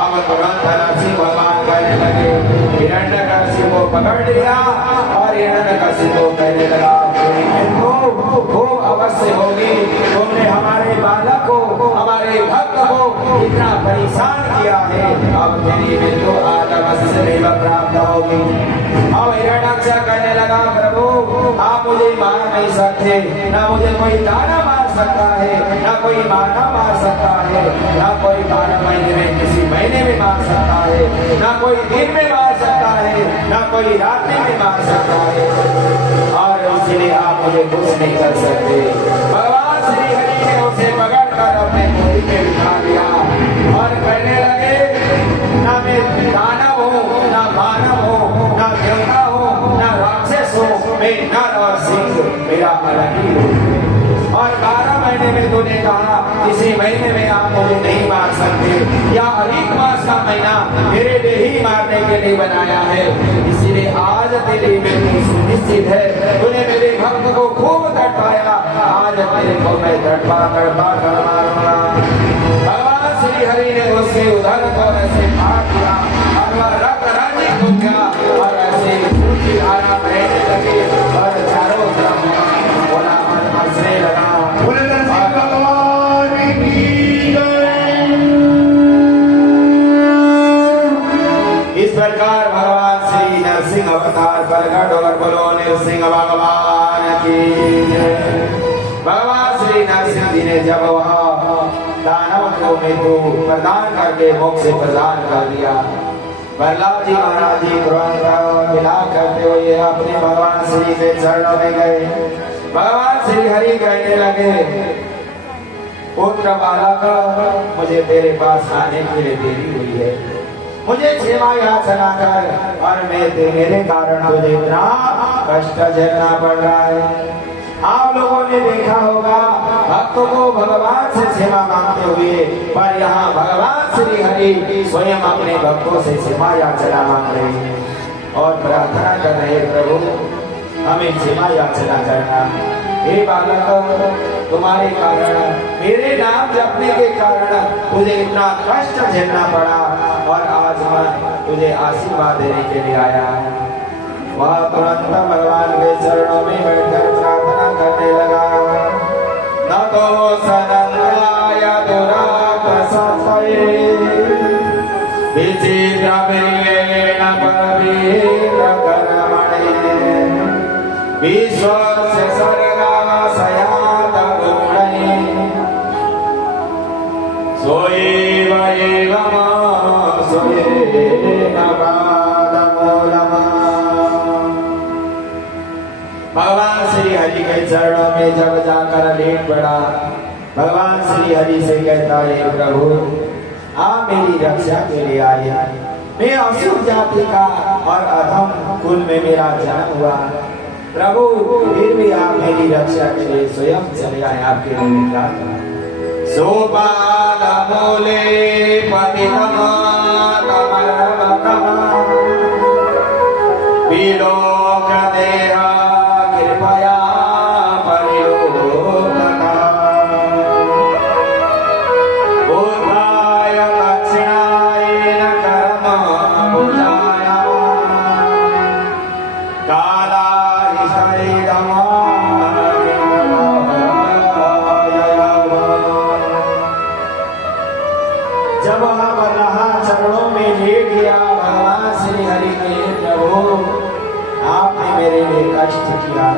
अब तुरंत नरसिंह भगवान कहने लगे हिरण्यकश्यप को पकड़ लिया और हिरण्यकश्यप को कहने लगा वो अवश्य होगी। तुमने हमारे बालक को हमारे भक्त को इतना परेशान किया है। अब तेरी मृत्यु आज अवश्य नहीं प्राप्त होगी। अब हिरण्यकश्यप कहने लगा प्रभु आप मुझे मार नहीं सकते, ना मुझे कोई दाना मार सकता है, ना कोई माना मार सकता है, ना कोई 12 महीने में किसी महीने में मार सकता है, ना कोई दिन में मार सकता है, ना कोई रात्रि में मार सकता है और इसलिए आप मुझे कुछ नहीं कर सकते। भगवान श्री हरि ने उसे पकड़कर अपने गोदी में बिठा दिया और कहने लगे ना मैं दानव हूँ, ना मानव हूँ, ना देवता हूँ, ना राक्षस हूँ, मैं नर और सिंह मेरा अलग ही रूप है। और 12 महीने में तूने कहा किसी महीने में आप मुझे नहीं मार सकते या अधिक मास का महीना मेरे लिए ही मारने के लिए बनाया है। इसीलिए आज तेरी मृत्यु सुनिश्चित है। तूने मेरे भक्त को खूब तड़पाया, आज तेरे को मैं तड़पा तड़पा कर मारूंगा। भगवान श्री हरि ने उसके उधर को ऐसे मार दिया और रक्त रंजित हो गया और ऐसे की धारा बहने लगी और चारों तरफ बोला हंसने लगा। इस प्रकार भगवान श्री नरसिंह अवतार प्रकट और बोलो नरसिंह भगवान की। भगवान श्री नरसिंह जी ने जब वह दानव को मृत्यु प्रदान करके मोक्ष से प्रदान कर दिया, प्रहलाद जी महाराज जी तुरंत विलाप करते हुए अपने भगवान श्री के चरणों में गए। भगवान श्री हरि कहने लगे, पुत्र बालक, मुझे तेरे पास आने के लिए देरी हुई है, मुझे क्षमा याचना कर, और मेरे कारण तुझे इतना कष्ट झेलना पड़ रहा है। आप लोगों ने देखा होगा भक्तों को भगवान से क्षमा मांगते हुए, पर यहाँ भगवान श्री हरि स्वयं अपने भक्तों से क्षमा याचना मांग रहे हैं और प्रार्थना कर रहे, प्रभु हमें क्षमा याचना करना। हे बालक, तुम्हारे कारण, मेरे नाम जपने के कारण तुझे इतना कष्ट झेलना पड़ा, और आज मैं तुझे आशीर्वाद देने के लिए आया। वह तुरंत भगवान के चरणों में बैठकर प्रार्थना करने लगा। न तो सनंदाय दुराप्रसत्तये विचित्र प्रियेण पवित्र कर्मणे विश्वस्य सर्गाशयात गुणैः सोऽएव एवम् सोऽएव पादमूलम्। भगवान श्री हरि के चरणों में जब जाकर लेट पड़ा, भगवान श्री हरि से कहता है, प्रभु आप मेरी रक्षा के लिए आए, मैं असुर जाति का और अधम कुल में मेरा जन्म हुआ, प्रभु फिर भी आप मेरी रक्षा के लिए स्वयं चले आए, आपके लिए क्या करा। सोपान मूले पतितम कमलवकम विलोक देहा कृपया परिलोकता उद्धाय दक्षिणायन कर्म भुजाय कालाहि शरीरम। जब हम चरणों में लेट गया, भगवान श्री हरि के, प्रभु आपने मेरे लिए कष्ट किया।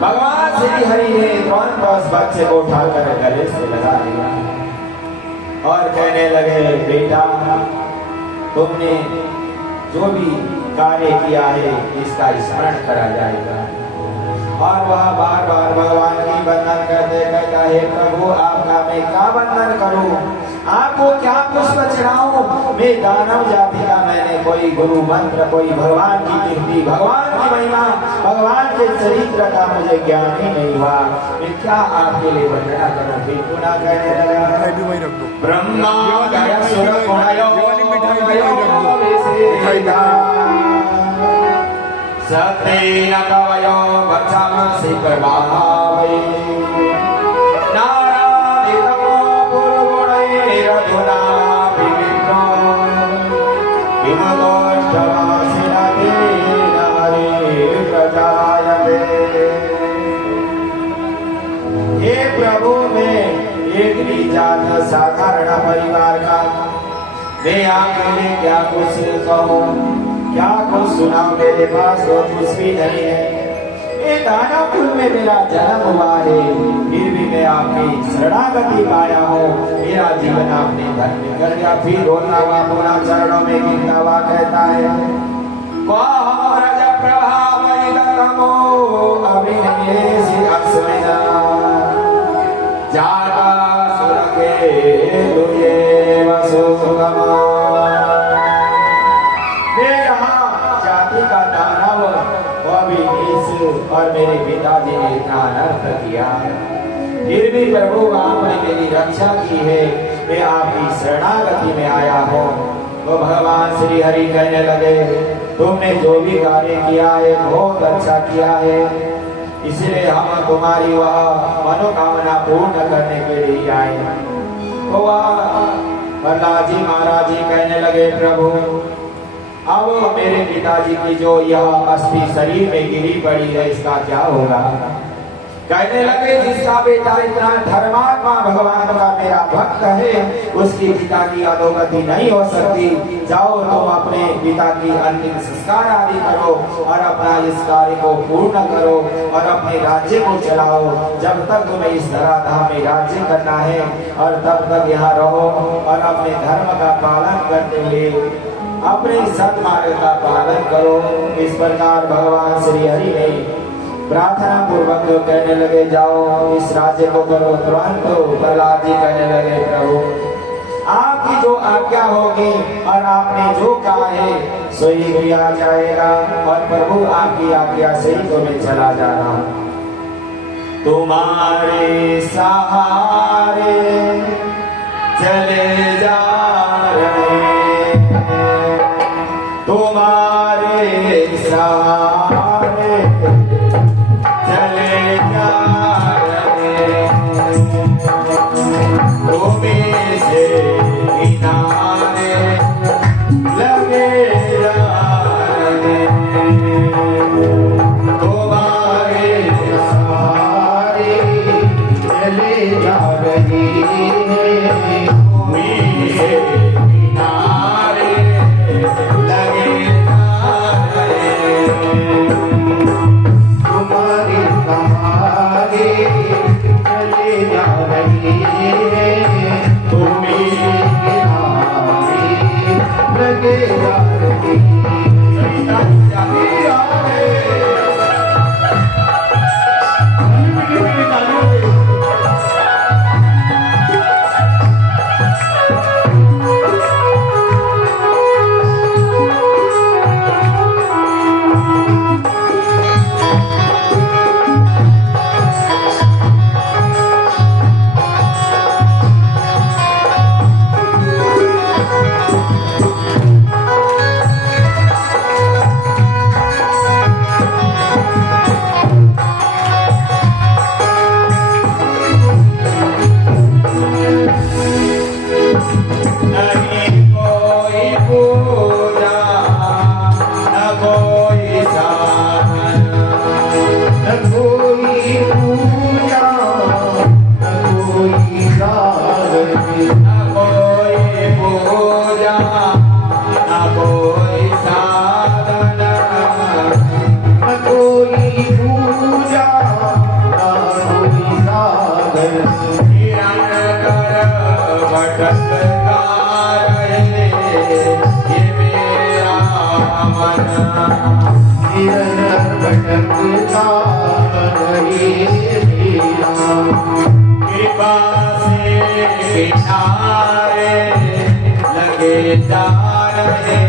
भगवान श्री हरि ने तुरंत उस बच्चे को उठाकर गले से लगा दिया और कहने लगे, बेटा तुमने जो भी कार्य किया है इसका स्मरण करा जाएगा। और वह बार बार भगवान की वंदन करते कहता है, प्रभु आपका मैं क्या वंदन करूं, आपको क्या पुष्प चढ़ाऊं, मैं दानव जाति का, मैंने कोई गुरु मंत्र, कोई भगवान की कीर्ति, भगवान की महिमा, भगवान के चरित्र का मुझे ज्ञान ही नहीं हुआ, मैं क्या आपके लिए वर्णना करूं। फिर पुनः कहने लगा, ब्रह्मा गय सुर गुणयो सतेन कवयो वचांसि प्रभावै नारादितमो पुरुगुणैरधुना विविक्तो विमुक्तवासिनते नारी प्रजायते। हे प्रभु, मैं एक निजात साधारण परिवार का, मैं आपके लिए क्या कुछ कहूँ, क्या कुछ सुनाऊं, मेरे पास वो कुछ भी नहीं है। ये दानव कुल में मेरा जन्म हुआ है, फिर भी मैं आपकी शरणागति पाया हूँ, मेरा जीवन आपने धन्य कर दिया। फिर रोता हुआ पुनः चरणों में गिरता हुआ कहता है, रज प्रभावो अभिनयेषि अस्मिना जाता सुरके दुये वसुगमा। और मेरे पिताजी ने इतना अनर्थ किया, फिर भी प्रभु आपने मेरी रक्षा की है, मैं आपकी शरणागति में आया हूँ। तो भगवान श्री हरि कहने लगे, तुमने जो भी कार्य किया है बहुत अच्छा किया है, इसलिए हम तुम्हारी वह मनोकामना पूर्ण करने के लिए आए। तो प्रहलाद जी महाराज जी कहने लगे, प्रभु अब मेरे पिताजी की जो यह अस्थि शरीर में गिरी पड़ी है, इसका क्या होगा। कहने लगे जिसका बेटा इतना धर्मात्मा भगवान का मेरा भक्त है उसकी पिता की अधोगति नहीं हो सकती। जाओ तुम अपने पिता की अंतिम संस्कार आदि करो और अपना इस कार्य को पूर्ण करो और अपने राज्य को चलाओ। जब तक तुम्हें इस धराधाम में राज्य करना है और तब तक यहाँ रहो और अपने धर्म का पालन करते हुए अपने सत्मार्ग का पालन करो। इस प्रकार भगवान श्री हरि ने प्रार्थना पूर्वक कहने लगे जाओ इस राज्य को करो। तुरंत प्रहलाद जी कहने लगे प्रभु आपकी जो आज्ञा होगी और आपने जो कहा है सो ही किया जाएगा और प्रभु आपकी आज्ञा से ही तुम्हें चला जाना। तुम्हारे सहारे चले जा रहे तुम्हारे सहारे चले जा रहे तुम्हें से किनारे लगे जा रहे तुम्हारे सहारे चले जा रहे तुम्हें से किनारे लगे जा रहे तुम्हारे सहारे चले जा रहे तुम्हें किनारे लगे जा रहे कृपा से किनारे लगे जा रहे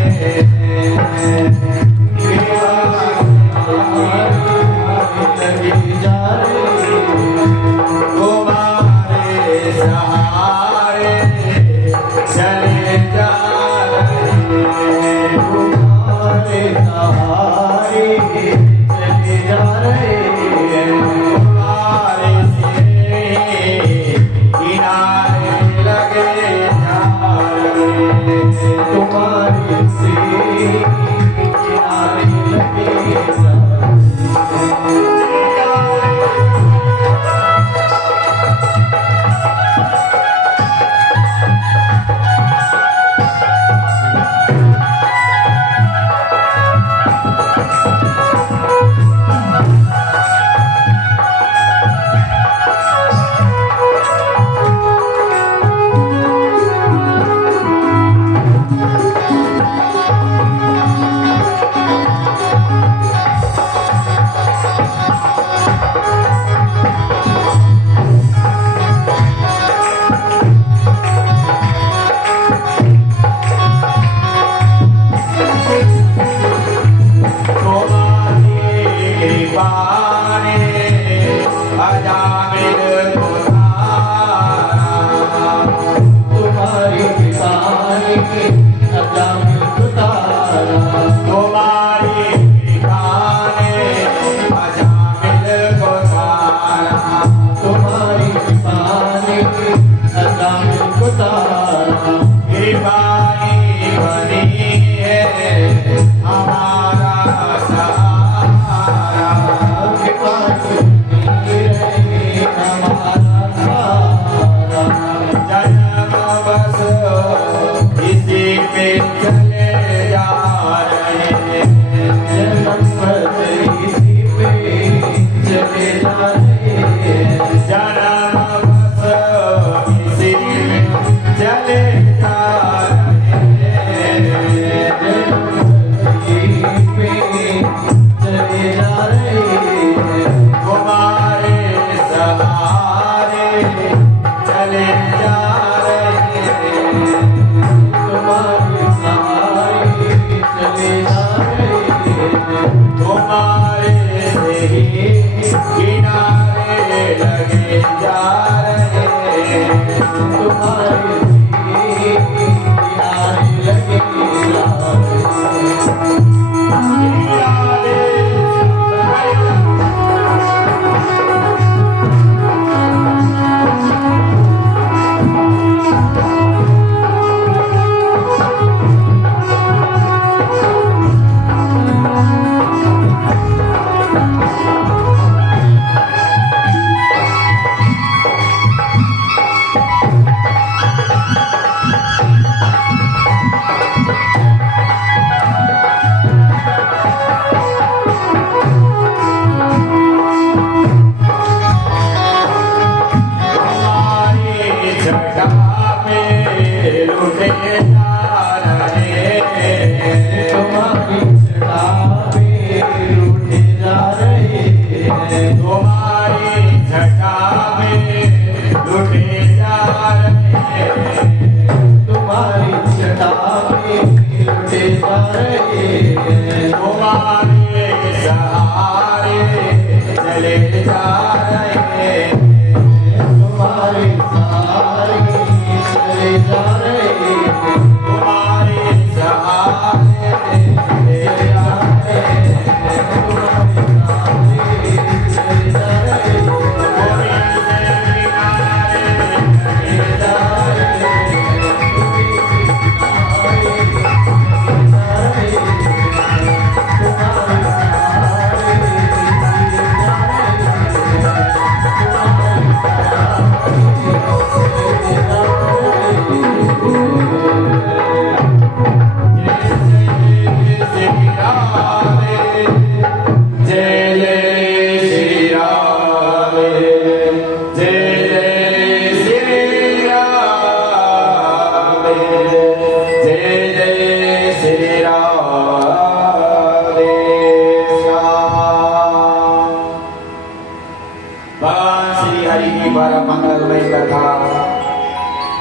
लगे जा रहे तुम्हारे सहारे चले जा रहे तुम्हारे सहारे चले जा रहे तुम्हारे से किनारे लगे जा रहे तुम्हारे से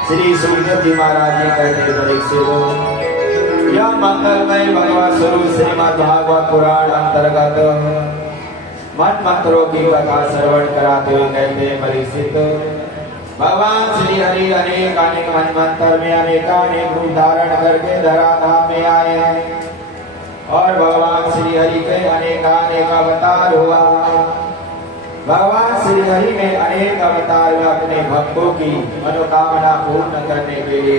श्री सुखदेव जी महाराज जी कहते परीक्षित, यह मंगलमय भगवत स्वरूप श्रीमद् भागवत पुराण अंतर्गत मन मंत्रों की कथा श्रवण कराते हुए कहते परीक्षित, भगवान श्री हरि अनेक अनेक मन मंत्र में अनेकानेक रूप धारण करके धराधाम में आए हैं और भगवान श्री हरि के अनेकानेक अवतार हुआ। भगवान श्री हरि में अनेक अवतार में अपने भक्तों की मनोकामना पूर्ण करने के लिए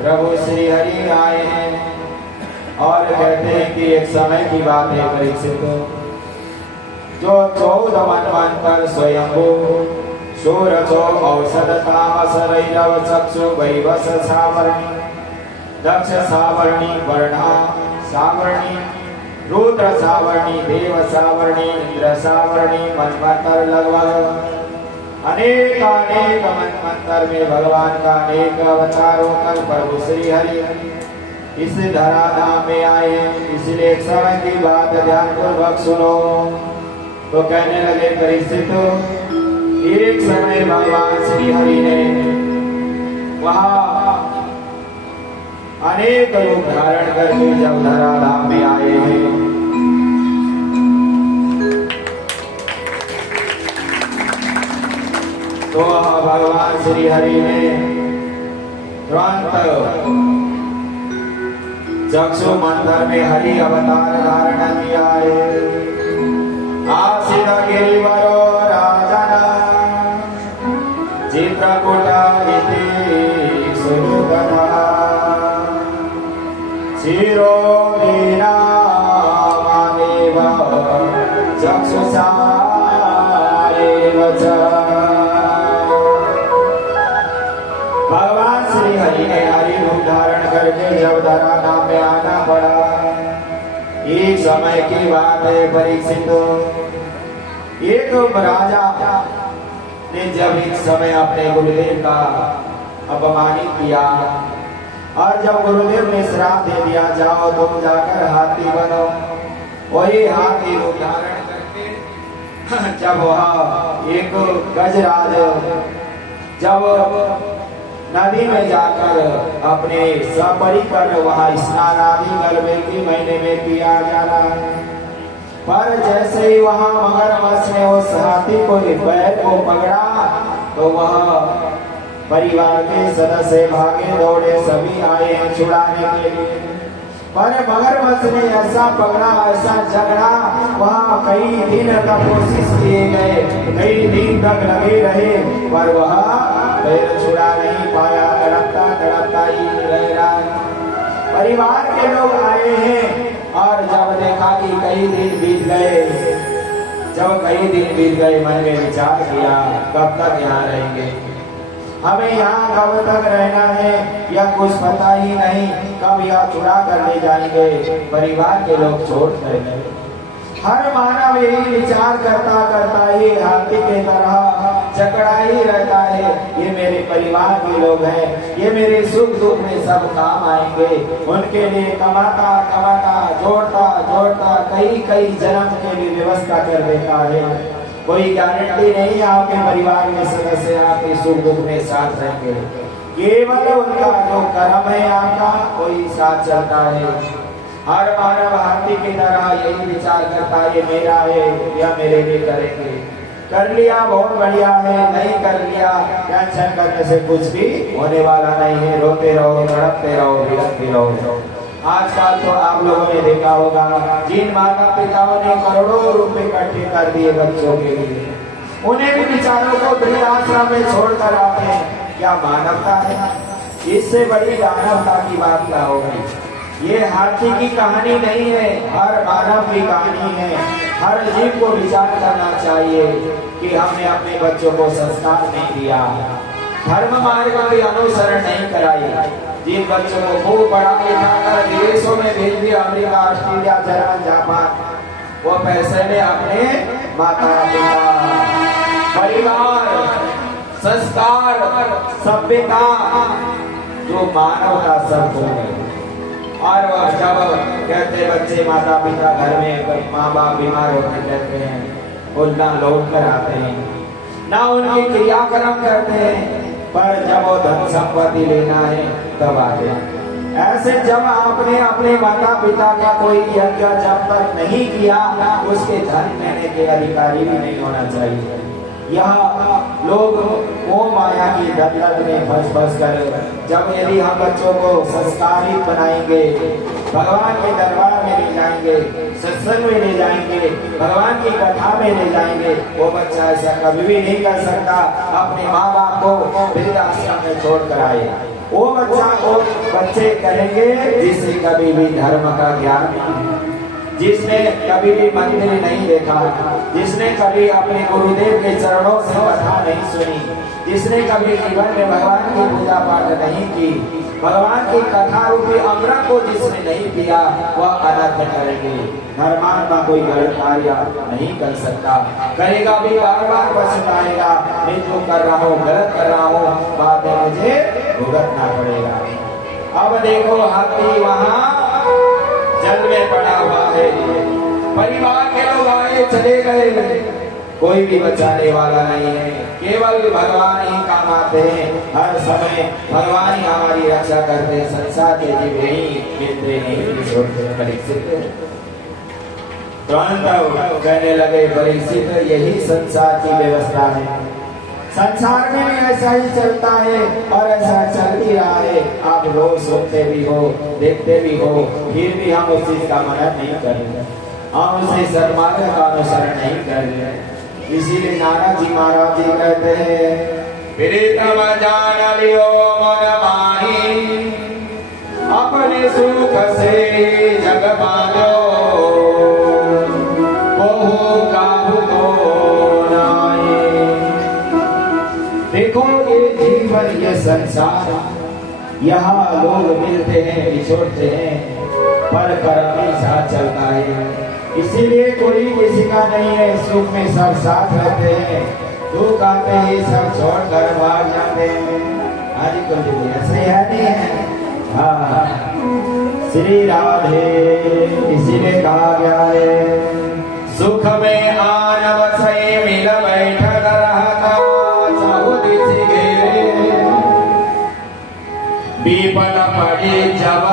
प्रभु श्री हरि आए हैं। और कहते हैं कि एक समय की बात है परीक्षित, जो 14 मनवंतर स्वयंभू सूरजो औषध तामसरैरव चक्षु वैवस सावर्णी दक्ष सावर्णी वर्णा सावर्णी रुद्र सावर्णी देव सावर्णी इंद्र सावर्णी मनवंतर लगभग अनेक अनेक मनवंतर में भगवान का अनेक अवतारों कल प्रभु श्री हरि इस धराधाम में आए। इसलिए एक समय की बात ध्यान पूर्वक सुनो। तो कहने लगे परीक्षित, एक समय भगवान श्री हरि ने वहां अनेक रूप धारण करके जब धराधाम में आए हैं, तो भगवान श्री हरि ने तुरंत चक्षु मंदिर में हरि अवतार धारण किया है। आसिद गिरिवरो राजना चित्रकूटा इति सुरगना शिरो वीणा मामेव चक्षुषा एव च। भगवान श्री हरि ने हरि रूप धारण करके जब धराधाम में आना पड़ा, एक समय की बात है परीक्षित, एक राजा ने जब एक समय अपने गुरुदेव का अपमानित किया और जब गुरुदेव ने श्राप दे दिया, जाओ तुम जाकर हाथी बनो, वही हाथी रूप धारण करके जब वह एक गजराज जब नदी में जाकर अपने सपरिकर वहां स्नान आदि गर्मी के महीने में किया जा रहा है, पर जैसे ही वहां मगरमच्छ ने उस हाथी को पैर को पकड़ा तो वह परिवार के सदस्य भागे दौड़े, सभी आए हैं छुड़ाने के लिए। पर मगरमच्छ ने ऐसा पकड़ा, ऐसा झगड़ा, वहां कई दिन तक कोशिश किए गए, कई दिन तक लगे रहे, पर वह पैर छुड़ा नहीं पाया, तड़पता ही रह रहा। परिवार के लोग आए हैं और जब देखा कि कई दिन बीत गए, जब कई दिन बीत गए, मन में विचार किया कब तक यहाँ रहेंगे, हमें यहाँ कब तक रहना है, या कुछ पता ही नहीं कब यह चुरा कर ले जाएंगे। परिवार के लोग छोड़ कर गए। हर मानव यही विचार करता करता ये हाथी के तरह जकड़ा ही रहता है, ये मेरे परिवार के लोग हैं, ये मेरे सुख दुख में सब काम आएंगे, उनके लिए कमाता कमाता जोड़ता जोड़ता कई कई जन्म के लिए व्यवस्था कर देता है। कोई गारंटी नहीं आपके परिवार में सदस्य आपके सुख दुख में साथ रहेंगे, केवल उनका जो कर्म है आपका वही साथ चलता है। हर मानव हाथी की तरह यही विचार करता है, ये मेरा है या मेरे लिए करेंगे, कर लिया बहुत बढ़िया है, नहीं कर लिया टेंशन करने से कुछ भी होने वाला नहीं है, रोते रहो, तड़पते रहो, विरक्ति रहो। आजकल तो आप लोगों ने देखा होगा, जिन माता पिताओं ने करोड़ों रुपए इकट्ठे कर दिए बच्चों के लिए, उन्हें भी विचारों को वृद्धाश्रम में छोड़कर आते हैं, क्या मानवता है? इससे बड़ी मानवता की बात क्या होगी? ये हाथी की कहानी नहीं है, हर मानव की कहानी है। हर जीव को विचार करना चाहिए कि हमने अपने बच्चों को संस्कार नहीं दिया, धर्म मार्ग का भी अनुसरण नहीं कराई, जिन बच्चों को खूब पढ़ा लिखा कर विदेशों में भेज दिया, अमेरिका, ऑस्ट्रेलिया, जर्मन, जापान, वो पैसे में अपने माता पिता, परिवार, संस्कार, सभ्यता, जो मानवता सब हो गए। और वह जब कहते बच्चे माता पिता घर में माँ बाप बीमार होते रहते हैं, उल्टा लौट कर आते हैं, ना उनकी क्रियाक्रम करते हैं, पर जब वो धन संपत्ति लेना है तब आते हैं। ऐसे जब आपने अपने माता पिता का कोई यज्ञ जब तक नहीं किया, उसके धन लेने के अधिकारी भी नहीं होना चाहिए। यह लोग मोह माया की दलदल में फंस कर जब यदि हम बच्चों को संस्कारित बनाएंगे, भगवान के दरबार में ले जाएंगे, सत्संग में ले जाएंगे, भगवान की कथा में ले जाएंगे, वो बच्चा ऐसा कभी भी नहीं कर सकता अपने माँ बाप को वृद्धाश्रम में छोड़ कर आए। वो बच्चा को बच्चे कहेंगे जिससे कभी भी धर्म का ज्ञान नहीं, जिसने कभी भी मंदिर नहीं देखा, जिसने कभी अपने गुरुदेव के चरणों से कथा नहीं सुनी, जिसने कभी जीवन में भगवान की पूजा पाठ नहीं की, भगवान की कथा रूपी अमृत को जिसने नहीं पिया, वह अनर्थ करेंगे। धर्मात्मा कोई गलत कार्य नहीं कर सकता, करेगा भी बार बार पछताएगा, मैं जो कर रहा हूँ गलत कर रहा हूँ, बाद में मुझे भुगतना पड़ेगा। अब देखो हाथी वहाँ जल में पड़ा हुआ है, परिवार के लोग आए चले गए, कोई भी बचाने वाला नहीं है, केवल भगवान ही काम आते हैं। हर समय भगवान ही हमारी रक्षा करते हैं। संसार के जीव नहीं मिलते नहीं छोड़ते। परीक्षित तुरंत कहने लगे, परीक्षित यही संसार की व्यवस्था है, संसार में भी ऐसा ही चलता है और ऐसा चल ही रहा है। आप रोज सुनते भी हो, देखते भी हो, फिर भी हम उस चीज का मनन नहीं कर रहे, हम उसे सन्मार्ग का अनुसरण नहीं कर रहे। इसीलिए नाना जी महाराज जी कहते हैं, प्रीतम जान लियो मन माही, अपने सुख से जग पालो, बहु काहू को नाई। देखो ये जीवन ये संसार, यहाँ लोग मिलते हैं बिछोड़ते हैं, पर कर्म ही साथ चलता है। इसीलिए कोई किसी का नहीं है, सुख में सब साथ रहते हैं, दुख आते ही सब छोड़ कर भाग जाते हैं। आज कुछ ऐसे है नहीं है। हाँ, श्री राधे इसीलिए कहा गया है, सुख में आन बसई मिल बैठक रहता, विपद पड़ी जब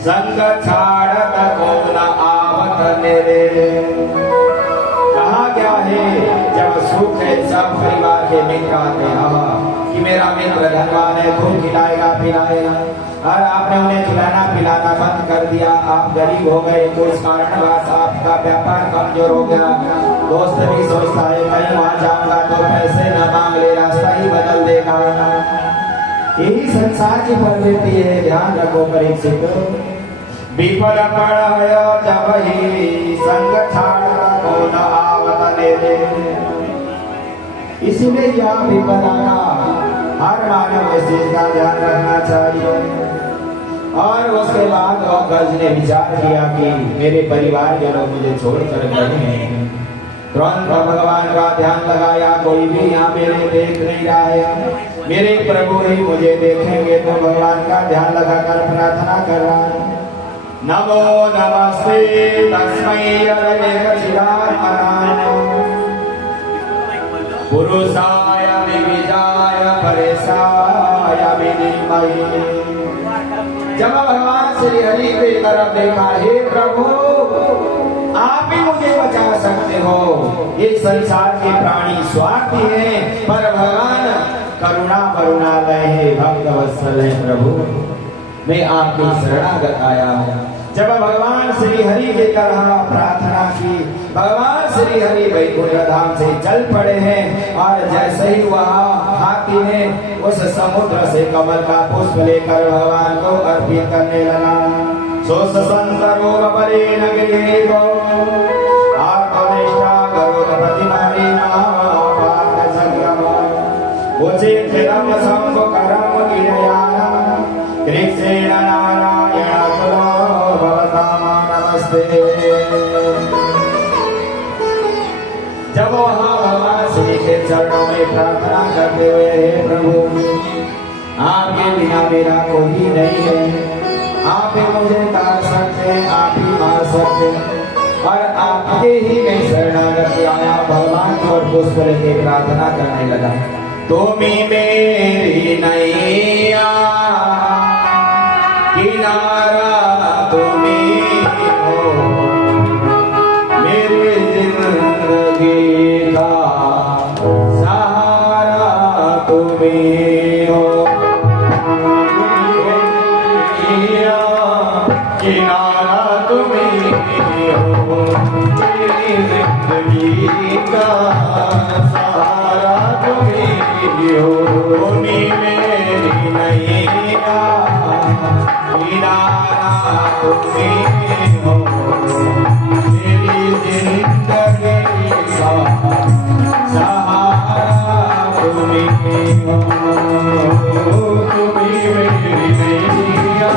संग छाड़त को न आवत मेरे। कहा क्या है, जब सुख है सब परिवार के मित्र आते हैं कि मेरा मित्र धनवान है, खूब खिलाएगा पिलाएगा, और आपने उन्हें खिलाना पिलाना बंद कर दिया, आप गरीब हो गए, तो इस कारणवश आपका व्यापार कमजोर हो गया। दोस्त भी सोचता है कहीं वहां जाऊंगा तो पैसे न मांग ले, रास्ता ही बदल देगा। यही संसार की प्रवृत्ति है, ध्यान रखो परीक्षित। विपद पड़ायो जब ही संग छाड़ा को न आवत ले। इसलिए यह विपद आना हर मानव इस चीज का ध्यान रखना चाहिए। और उसके बाद गज ने विचार किया कि मेरे परिवार के लोग मुझे छोड़कर गए हैं। तुरंत भगवान का ध्यान लगाया, कोई भी यहाँ मेरे देख नहीं रहा है, मेरे प्रभु ही मुझे देखेंगे, तो भगवान का ध्यान लगाकर प्रार्थना कर रहा है। नमो नमस्ते तस्मै पुरुषाय विविजाय परेशाय विनिमये। जब भगवान श्री हरि की तरफ देखा, हे प्रभु आप ही मुझे बचा सकते हो, ये संसार के प्राणी स्वार्थी हैं, पर भगवान करुणा करुणालय है, भक्त वत्सल है। प्रभु मैं आपकी शरणागत आया हूँ। जब भगवान श्री हरि की तरह प्रार्थना की, भगवान श्री हरि वैकुंठ धाम से चल पड़े हैं, और जैसे ही वहाँ हाथी ने उस समुद्र से कमल का पुष्प लेकर भगवान को अर्पित करने लगा। सोस संतरो परे नगरे को आत्मनिष्ठा करो प्रतिमारी नाम संग्रम उचित धर्म संभ करम गिरयाना कृष्ण नारायण भवताम नमस्ते। जब वहाँ भगवान श्री के चरणों में प्रार्थना करते हुए, हे प्रभु आपके बिना मेरा कोई नहीं है, आप ही मुझे तार सकते, आप ही मार सकते, और आपके ही मैं शरणागत आया। भगवान की ओर पुष्प लेके प्रार्थना करने लगा। तुम्ही मेरी नैया, किनारा तुम्ही हो, मेरी जिंदगी का सहारा तुम्ही हो। किनारा तुम्ही हो, मेरी जिंदगी का सहारा तुम्ही हो। तुम्ही मेरी नैया, किनारा तुम्ही हो, मेरी जिंदगी का सहारा तुम्ही हो। तुम्ही मेरी नैया,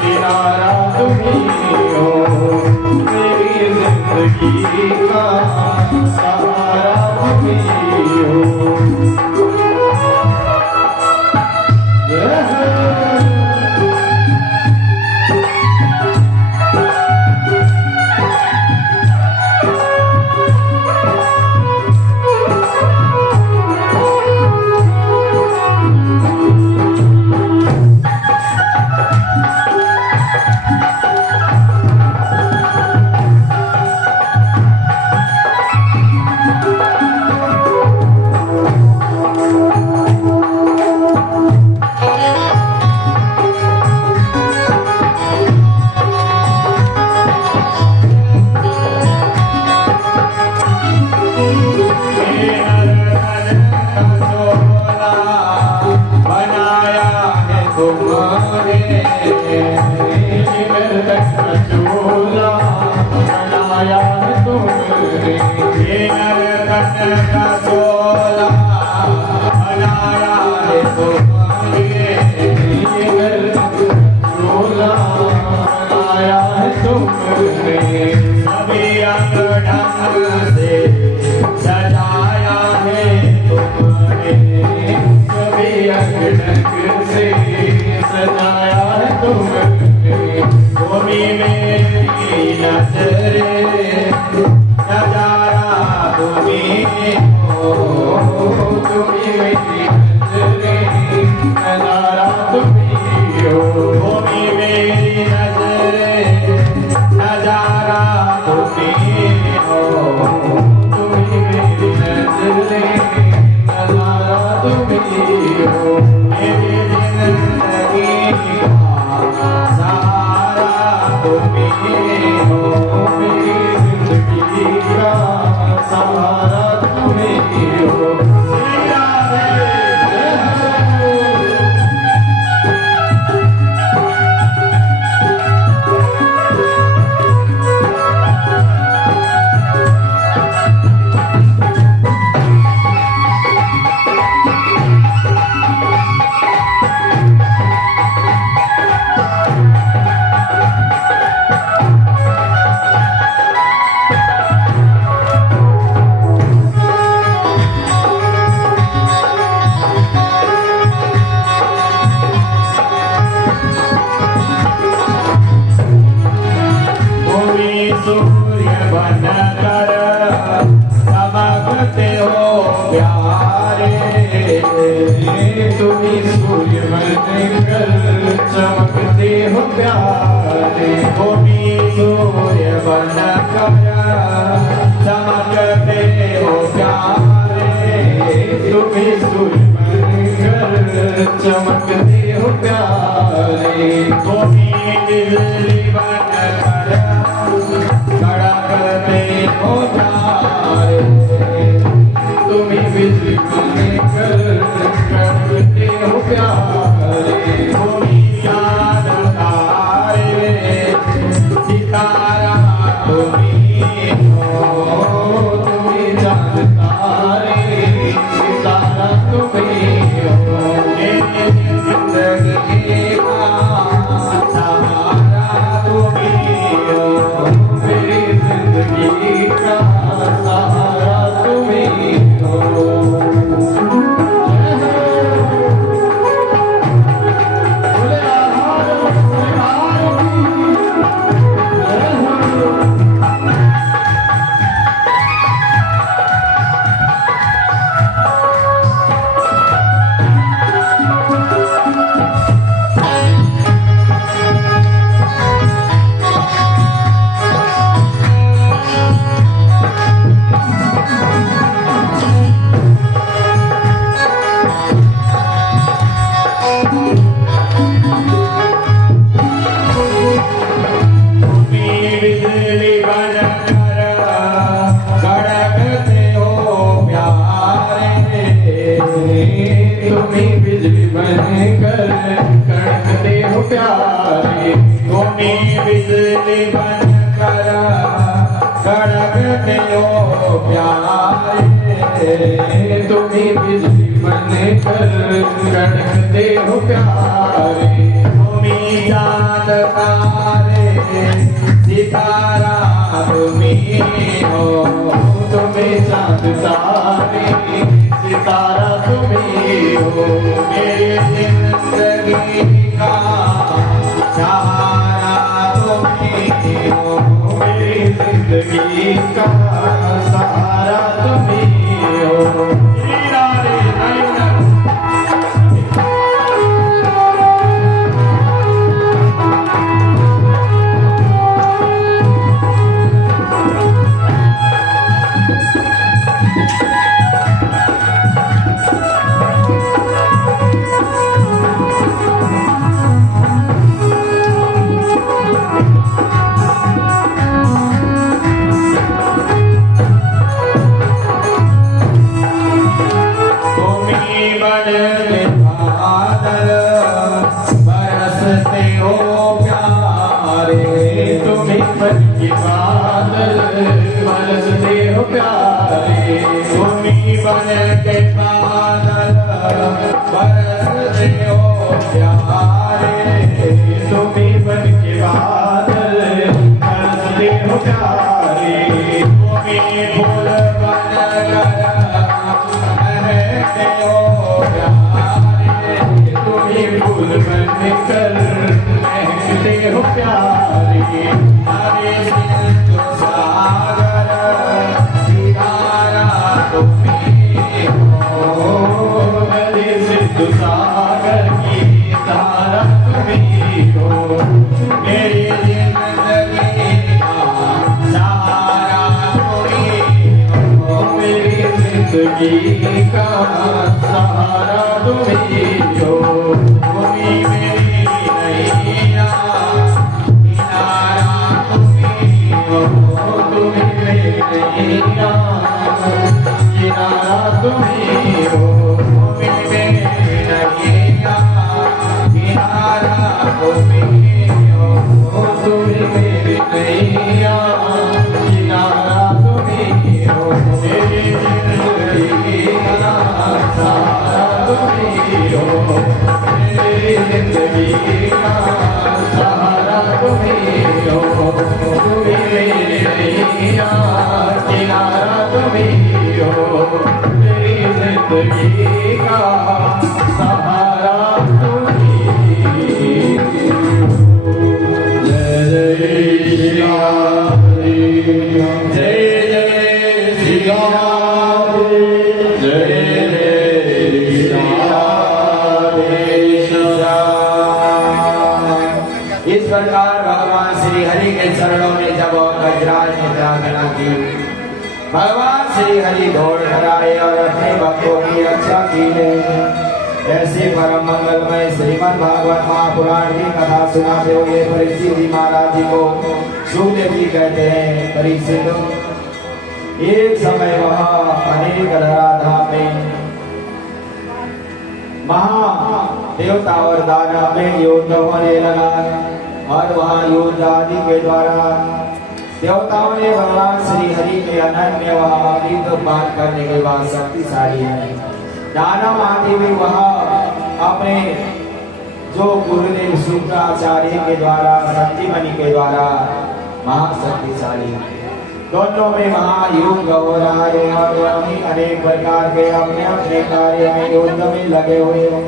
किनारा तुम्ही हो, मेरी जिंदगी का सहारा तुम्ही हो। चमकते हो प्यारे, सूर्य बनकर चमकते हो प्यारे, तुम्ही सूर्य बनकर चमकते हो प्यारे। तुम्ही बिजली बनकर कड़कते हो प्यारे, तुम्ही बिजली बनकर कड़कते हो प्यारे। सितारा तुम्ही हो, तुम्ही चांद तारे, सितारा तुम्ही हो, मेरी जिंदगी का सहारा तुम्ही हो, मेरी जिंदगी का सहारा तुम्ही हो। बनकर कड़कते हो प्यारे, तुम्हें बिजली बनकर कड़कते हो प्यारे, तुम्हें चाँद तारे सितारा तुम्हें हो, तुम्हें चाँद तारे सितारा तुम्हें हो, मेरी जिंदगी का सहारा तुम्हें हो, मेरी जिंदगी का सहारा तुम्हें हो। श्री राधे राधे। बरसते हो प्यारे, तुम्हें मन के बादल बरसते हो प्यारे, तुम्हें बन के बादल बरसते हो प्यारे, तुम्हें बन के बादल बरसते हो प्यारे, तुम्हें फूल बनकर महकते हो प्यारे, तुम्हें फूल बनकर महकते हो प्यारे, हरे सिंधु सागर किनारा तुम्हें हो, हरे सिंधु सागर की धारा तुम्हें हो, मेरी जिंदगी का सहारा तुम्हें हो, मेरी जिंदगी का सहारा तुम्हें हो, तुम्हें मेरी नैया किनारा तुम्हें हो, तुम्हें मेरी नैया किनारा तुम्हें हो, तुम्हें मेरी नैया किनारा तुम्हें हो, तुम्हें मेरी नैया किनारा तुम्हें हो, मेरी जिंदगी का सहारा तुम्हें हो, मेरी जिंदगी का सहारा तुम्हें हो, तुम्हें मेरी नैया किनारा तुम्हें हो, मेरी जिंदगी का सहारा तुम्हें हो। जय जय श्री राधे, जय जय श्री राधे, जय जय श्री राधे। इस प्रकार भगवान श्री हरि के चरणों में जब गजराज ने प्रार्थना की, भगवान श्री हरि दौड़ कर आए और अपने भक्तों की रक्षा की है। ऐसे परम मंगलमय श्रीमद् भागवत महापुराण की कथा सुनाते हुए परीक्षित जी महाराज जी को सुखदेव जी कहते हैं, परीक्षित एक समय वहाँ अनेक धराधाम में महादेवता और दानव में युद्ध होने लगा और वहाँ युद्ध आदि के द्वारा देवताओं ने भगवान श्री हरि के अनन्य वहाँ अमृत पान करने के बाद शक्तिशाली है। दानव आदि भी वहाँ अपने जो गुरुदेव शुक्राचार्य के द्वारा शक्तिमणि के द्वारा महाशक्तिशाली, दोनों में महायुद्ध हो रहा है और वही अनेक प्रकार के अपने अपने कार्य में युद्ध में लगे हुए हैं।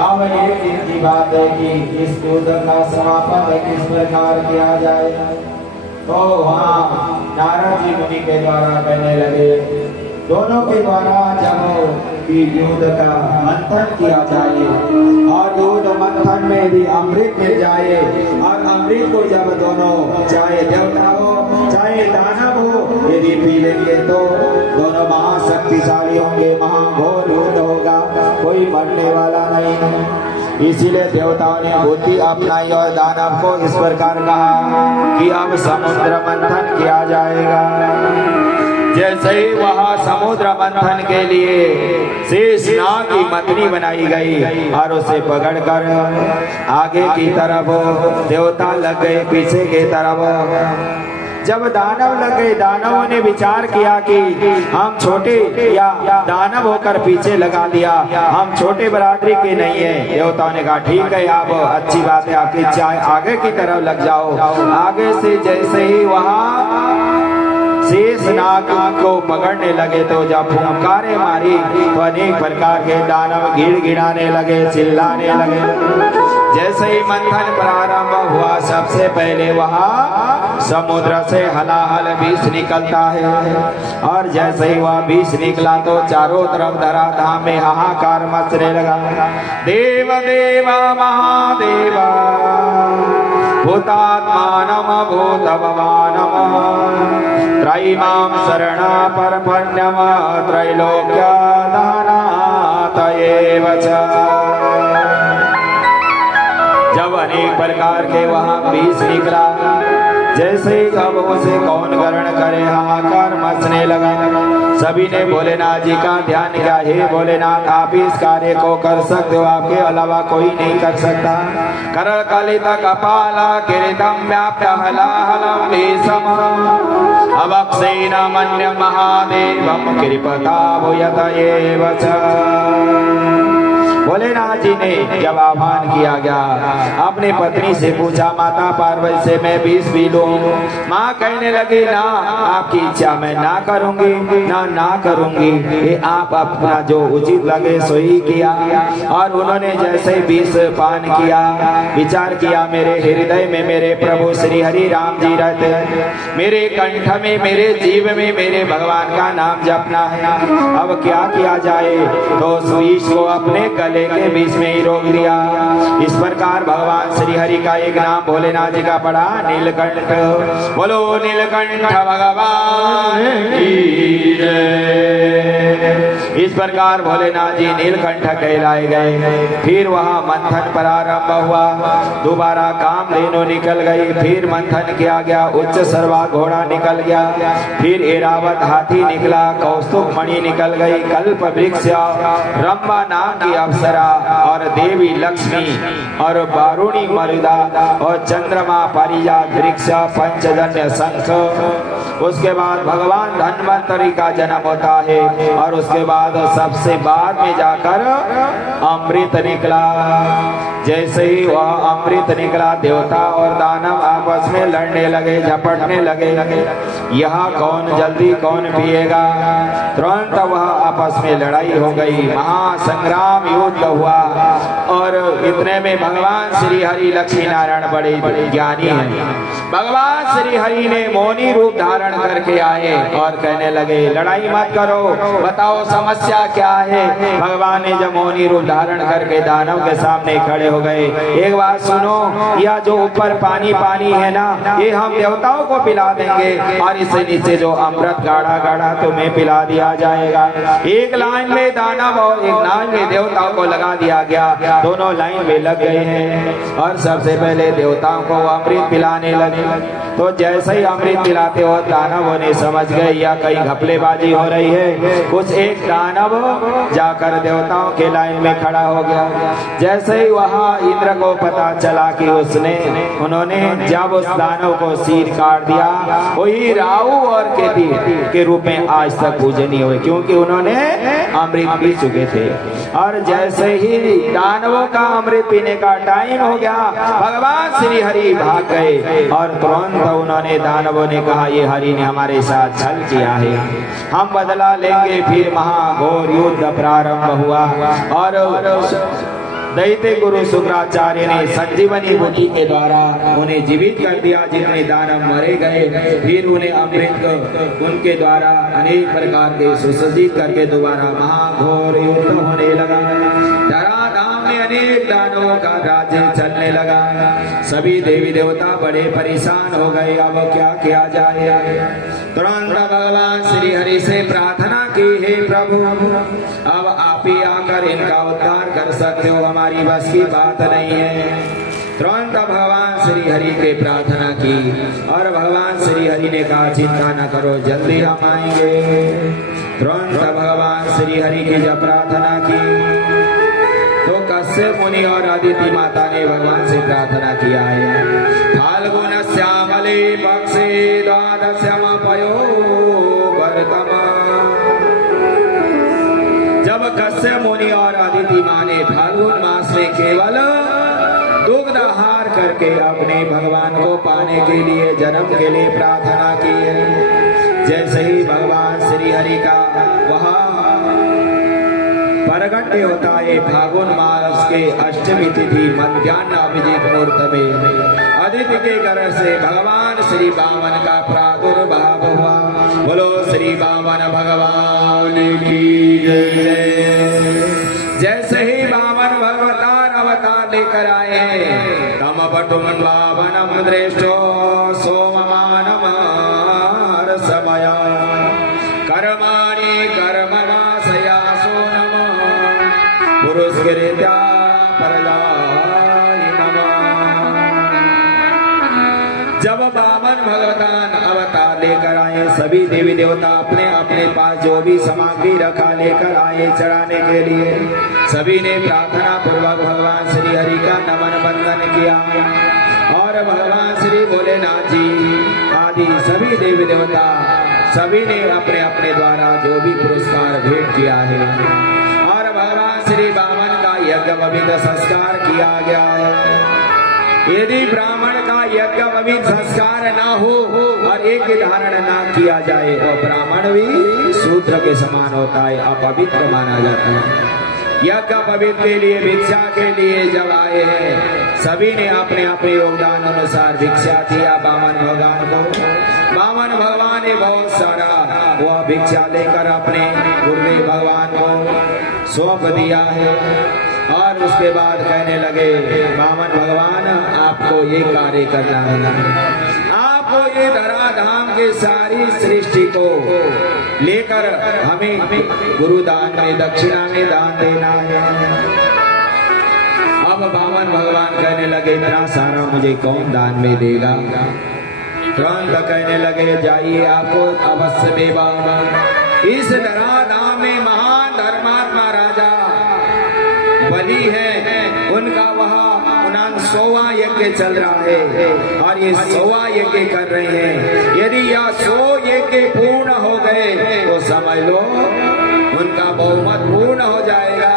अब एक दिन की बात है कि इस युद्ध का समापन किस प्रकार किया जाए, तो वहाँ नारद जी मुनि के द्वारा कहने लगे, दोनों के द्वारा जब युद्ध का मंथन किया जाए और युद्ध मंथन में भी अमृत मिल जाए और अमृत को जब दोनों चाहे देवता हो चाहे दानव हो यदि पी लेंगे तो दोनों महाशक्तिशाली होंगे, महाघोर युद्ध होगा, कोई मरने वाला नहीं। इसीलिए देवताओं ने बुद्धि अपनाई और दानव को इस प्रकार कहा कि अब समुद्र मंथन किया जाएगा। जैसे ही वहाँ समुद्र मंथन के लिए शेष नाग की मतनी बनाई गई और उसे पकड़कर आगे की तरफ देवता लग गए, पीछे की तरफ जब दानव लगे, दानवों ने विचार किया कि हम छोटे या दानव होकर पीछे लगा दिया, हम छोटे बरादरी के नहीं है। देवताओं ने कहा ठीक है, आप अच्छी बात है, आपकी चाय आगे की तरफ लग जाओ। आगे से जैसे ही वहाँ शेष नाग को पकड़ने लगे तो जब फुंकारे मारी तो अनेक प्रकार के दानव गिड़गिड़ाने लगे, चिल्लाने लगे। जैसे ही मंथन प्रारंभ हुआ, सबसे पहले वहाँ समुद्र से हलाहल विष निकलता है और जैसे ही वह विष निकला तो चारों तरफ धराधाम में हाहाकार मचने लगा। देव देवा महादेवा भूतात्मानम भूत भवानम त्रयीमां शरणा परपण्यम त्रैलोक्य दानातयेव च। जब अनेक प्रकार के वहाँ विष निकला, जैसे अब उसे कौन ग्रहण करे, हाहाकार मचने लगा। सभी ने भोलेनाथ जी का ध्यान किया, हे भोलेनाथ आप इस कार्य को कर सकते हो, आपके अलावा कोई नहीं कर सकता। करल कलित कपाल किरीटम व्याप्य हलाहलम भीषम अवक्षेण मन्य महादेवम कृपता भूयत एव च। भोलेनाथ जी ने जब आह्वान किया गया, अपनी पत्नी से पूछा, माता पार्वती से मैं विष पी लूं? माँ कहने लगी ना, आपकी इच्छा मैं ना करूंगी, ना करूंगी, ये आप अपना जो उचित लगे सो ही किया। और उन्होंने जैसे विष पान किया, विचार किया मेरे हृदय में मेरे प्रभु श्री हरि राम जी रहते हैं, मेरे कंठ में, मेरे जीव में मेरे भगवान का नाम जपना है, अब क्या किया जाए? तो उस विष को अपने गले के बीच में ही रोक दिया। इस प्रकार भगवान श्री हरि का एक नाम भोलेनाथ जी का पड़ा नीलकंठ। बोलो नीलकंठ भगवान की जय। इस प्रकार भोलेनाथ जी नीलकंठ कहलाए गए। फिर वहाँ मंथन प्रारंभ हुआ, दोबारा कामधेनु निकल गई, फिर मंथन किया गया, उच्च सर्वा घोड़ा निकल गया, फिर एरावत हाथी निकला, कौस्तुभ मणि निकल गई, कल्प वृक्ष, रंभा नाम की अप्सरा और देवी लक्ष्मी और बारुणी मरुदा और चंद्रमा पारिजात वृक्ष, पंचजन्य शंख। उसके बाद भगवान धन्वंतरी का जन्म होता है और उसके बाद सबसे बाद में जाकर अमृत निकला। जैसे ही वह अमृत निकला, देवता और दानव आपस में लड़ने लगे, झपटने लगे, यह कौन जल्दी कौन पिएगा। तुरंत वह आपस में लड़ाई हो गई, महासंग्राम युद्ध हुआ। और इतने में भगवान श्री हरि लक्ष्मी नारायण बड़े ज्ञानी हैं, भगवान श्री हरि ने मौनी रूप धारण करके आए और कहने लगे लड़ाई मत करो, बताओ समस्या क्या है। भगवान ने जब मौनी रूप धारण करके दानव के सामने खड़े हो गए, एक बात सुनो, यह जो ऊपर पानी पानी है ना, ये हम देवताओं को पिला देंगे और इससे नीचे जो अमृत गाढ़ा गाढ़ा तुम्हें पिला दिया जाएगा। एक लाइन में दानव और एक लाइन में देवताओं को लगा दिया गया, दोनों लाइन में लग गए हैं और सबसे पहले देवताओं को अमृत पिलाने लगे। तो जैसे ही अमृत पिलाते हो दानवों ने समझ गए या कहीं घपलेबाजी हो रही है। कुछ एक दानव जाकर देवताओं के लाइन में खड़ा हो गया। जैसे ही वहाँ इंद्र को पता चला कि उन्होंने जब उस दानव को सिर काट दिया, वही राहु और केतु के रूप में आज तक पूजनीय हुए, क्योंकि उन्होंने अमृत पी चुके थे। और जैसे ही दानवों का अमृत पीने का टाइम हो गया, भगवान श्री हरि भाग गए और तुरंत उन्होंने दानवों ने कहा ये हरि ने हमारे साथ छल किया है, हम बदला लेंगे। फिर महाघोर युद्ध प्रारंभ हुआ और दैत्य गुरु शुक्राचार्य ने संजीवनी बूटी के द्वारा उन्हें जीवित कर दिया, जितने दानव मरे गए। फिर उन्हें अमृत उनके द्वारा अनेक प्रकार के सुसज्जित करके दोबारा महाघोर युद्ध होने लगा। धराधाम में अनेक दानवों का राज्य चलने लगा। सभी देवी देवता बड़े परेशान हो गए, अब क्या किया जाए। तुरंत भगवान श्री हरि से प्रार्थना की, हे प्रभु अब आप ही आकर इनका उद्धार कर सकते हो, हमारी बस की बात नहीं है। तुरंत भगवान श्री हरि के प्रार्थना की और भगवान श्री हरि ने कहा चिंता न करो जल्दी हम आएंगे। तुरंत भगवान श्री हरि की जब प्रार्थना की तो कश्यप मुनि और अदिति माता ने भगवान से प्रार्थना किया है। फाल्गुन श्यामले पक्षे द्वादश्याम पयो वर्तमा। जब कश्यप मुनि और अदिति माँ ने फाल्गुन मास में केवल दुग्ध आहार करके अपने भगवान को पाने के लिए जन्म के लिए प्रार्थना की है, जैसे ही भगवान श्री हरि का वहाँ परगट्य होता है फागुन मास के अष्टमी तिथि मध्याह्न अभिजीत मुहूर्त में अदिति के घर से भगवान श्री वामन का प्रादुर्भाव हुआ। बोलो श्री वामन भगवान की जय। जैसे ही वामन भगवतार अवतार लेकर आए तम पटुम वामनम दृष्टो सोममानम समया कर्माणि कर्मवासया सोनम पुरुषकृत्या परदाय नमः। जब वामन भगवान अवतार लेकर आए सभी देवी देवता अपने अपने पास जो भी सामग्री रखा लेकर आए चढ़ाने के लिए सभी ने प्रार्थना पूर्वक भगवान श्री हरि का नमन बंदन किया और भगवान श्री भोलेनाथ जी आदि सभी देवी देवता सभी ने अपने अपने द्वारा जो भी पुरस्कार भेंट किया है और भगवान श्री वामन का यज्ञ विध संस्कार किया गया है। यदि ब्राह्मण का यज्ञ विध संस्कार ना हो और एक धारण ना किया जाए तो ब्राह्मण भी शूद्र के समान होता है, अपवित्र माना जाता है। यज्ञ पवित्र के लिए भिक्षा के लिए जब आए हैं सभी ने अपने अपने योगदान अनुसार भिक्षा दिया वामन भगवान को। वामन भगवान ने बहुत सारा वह भिक्षा लेकर अपने गुरुदेव भगवान को सौंप दिया है और उसके बाद कहने लगे वामन भगवान आपको ये कार्य करना है, आपको ये धराधाम के सारी सृष्टि को लेकर हमें गुरुदान में दक्षिणा में दान देना है। अब वामन भगवान कहने लगे इतना सारा मुझे कौन दान में देगा। तुरंत कहने लगे जाइए आपको अवश्य देवा। इस धराधाम में महान धर्मात्मा राजा बलि है, उनका वह 100वां यज्ञ चल रहा है और ये 100वां यज्ञ कर रहे हैं। यदि यह 100 यज्ञ पूर्ण हो गए तो समझ लो उनका बहुमत पूर्ण हो जाएगा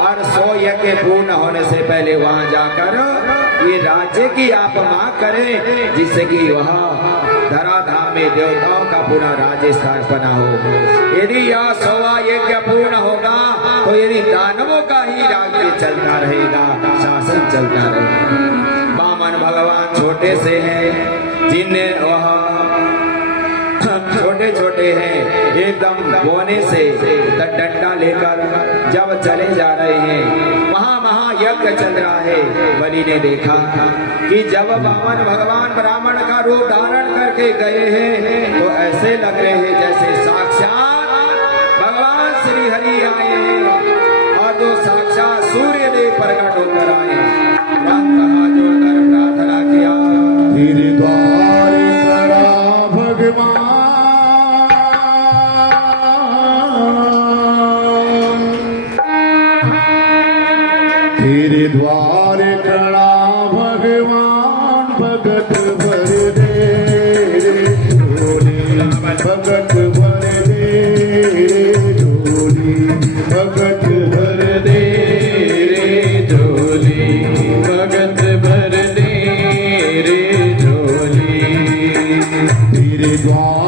और 100 यज्ञ पूर्ण होने से पहले वहां जाकर ये राज्य की आप मांग करें जिससे कि वह धराधाम में देवताओं का पूरा राज्य स्थापना हो। यदि यह 100वां यज्ञ पूर्ण होगा तो यदि दानवों का ही राज्य चलता रहेगा, शासन चलता रहेगा। वामन भगवान छोटे से हैं, जिन्हें वह छोटे छोटे हैं, एकदम बोने से डंडा लेकर जब चले जा रहे हैं वहाँ महायज्ञ चल रहा है। बलि ने देखा कि जब वामन भगवान ब्राह्मण का रूप धारण करके गए हैं तो ऐसे लग रहे हैं जैसे साक्षात भगवान श्री हरि आए हैं और जो साक्षात सूर्य देव प्रकट होकर आए हैं। हाथ जोड़कर प्रार्थना किया तेरे द्वार खड़ा भगवान, तेरे द्वार खड़ा भगवान भगत भर दे झोली, भगत भर दे झोली, भगत भर दे रे झोली, भगत भर दे रे झोली। तेरे द्वार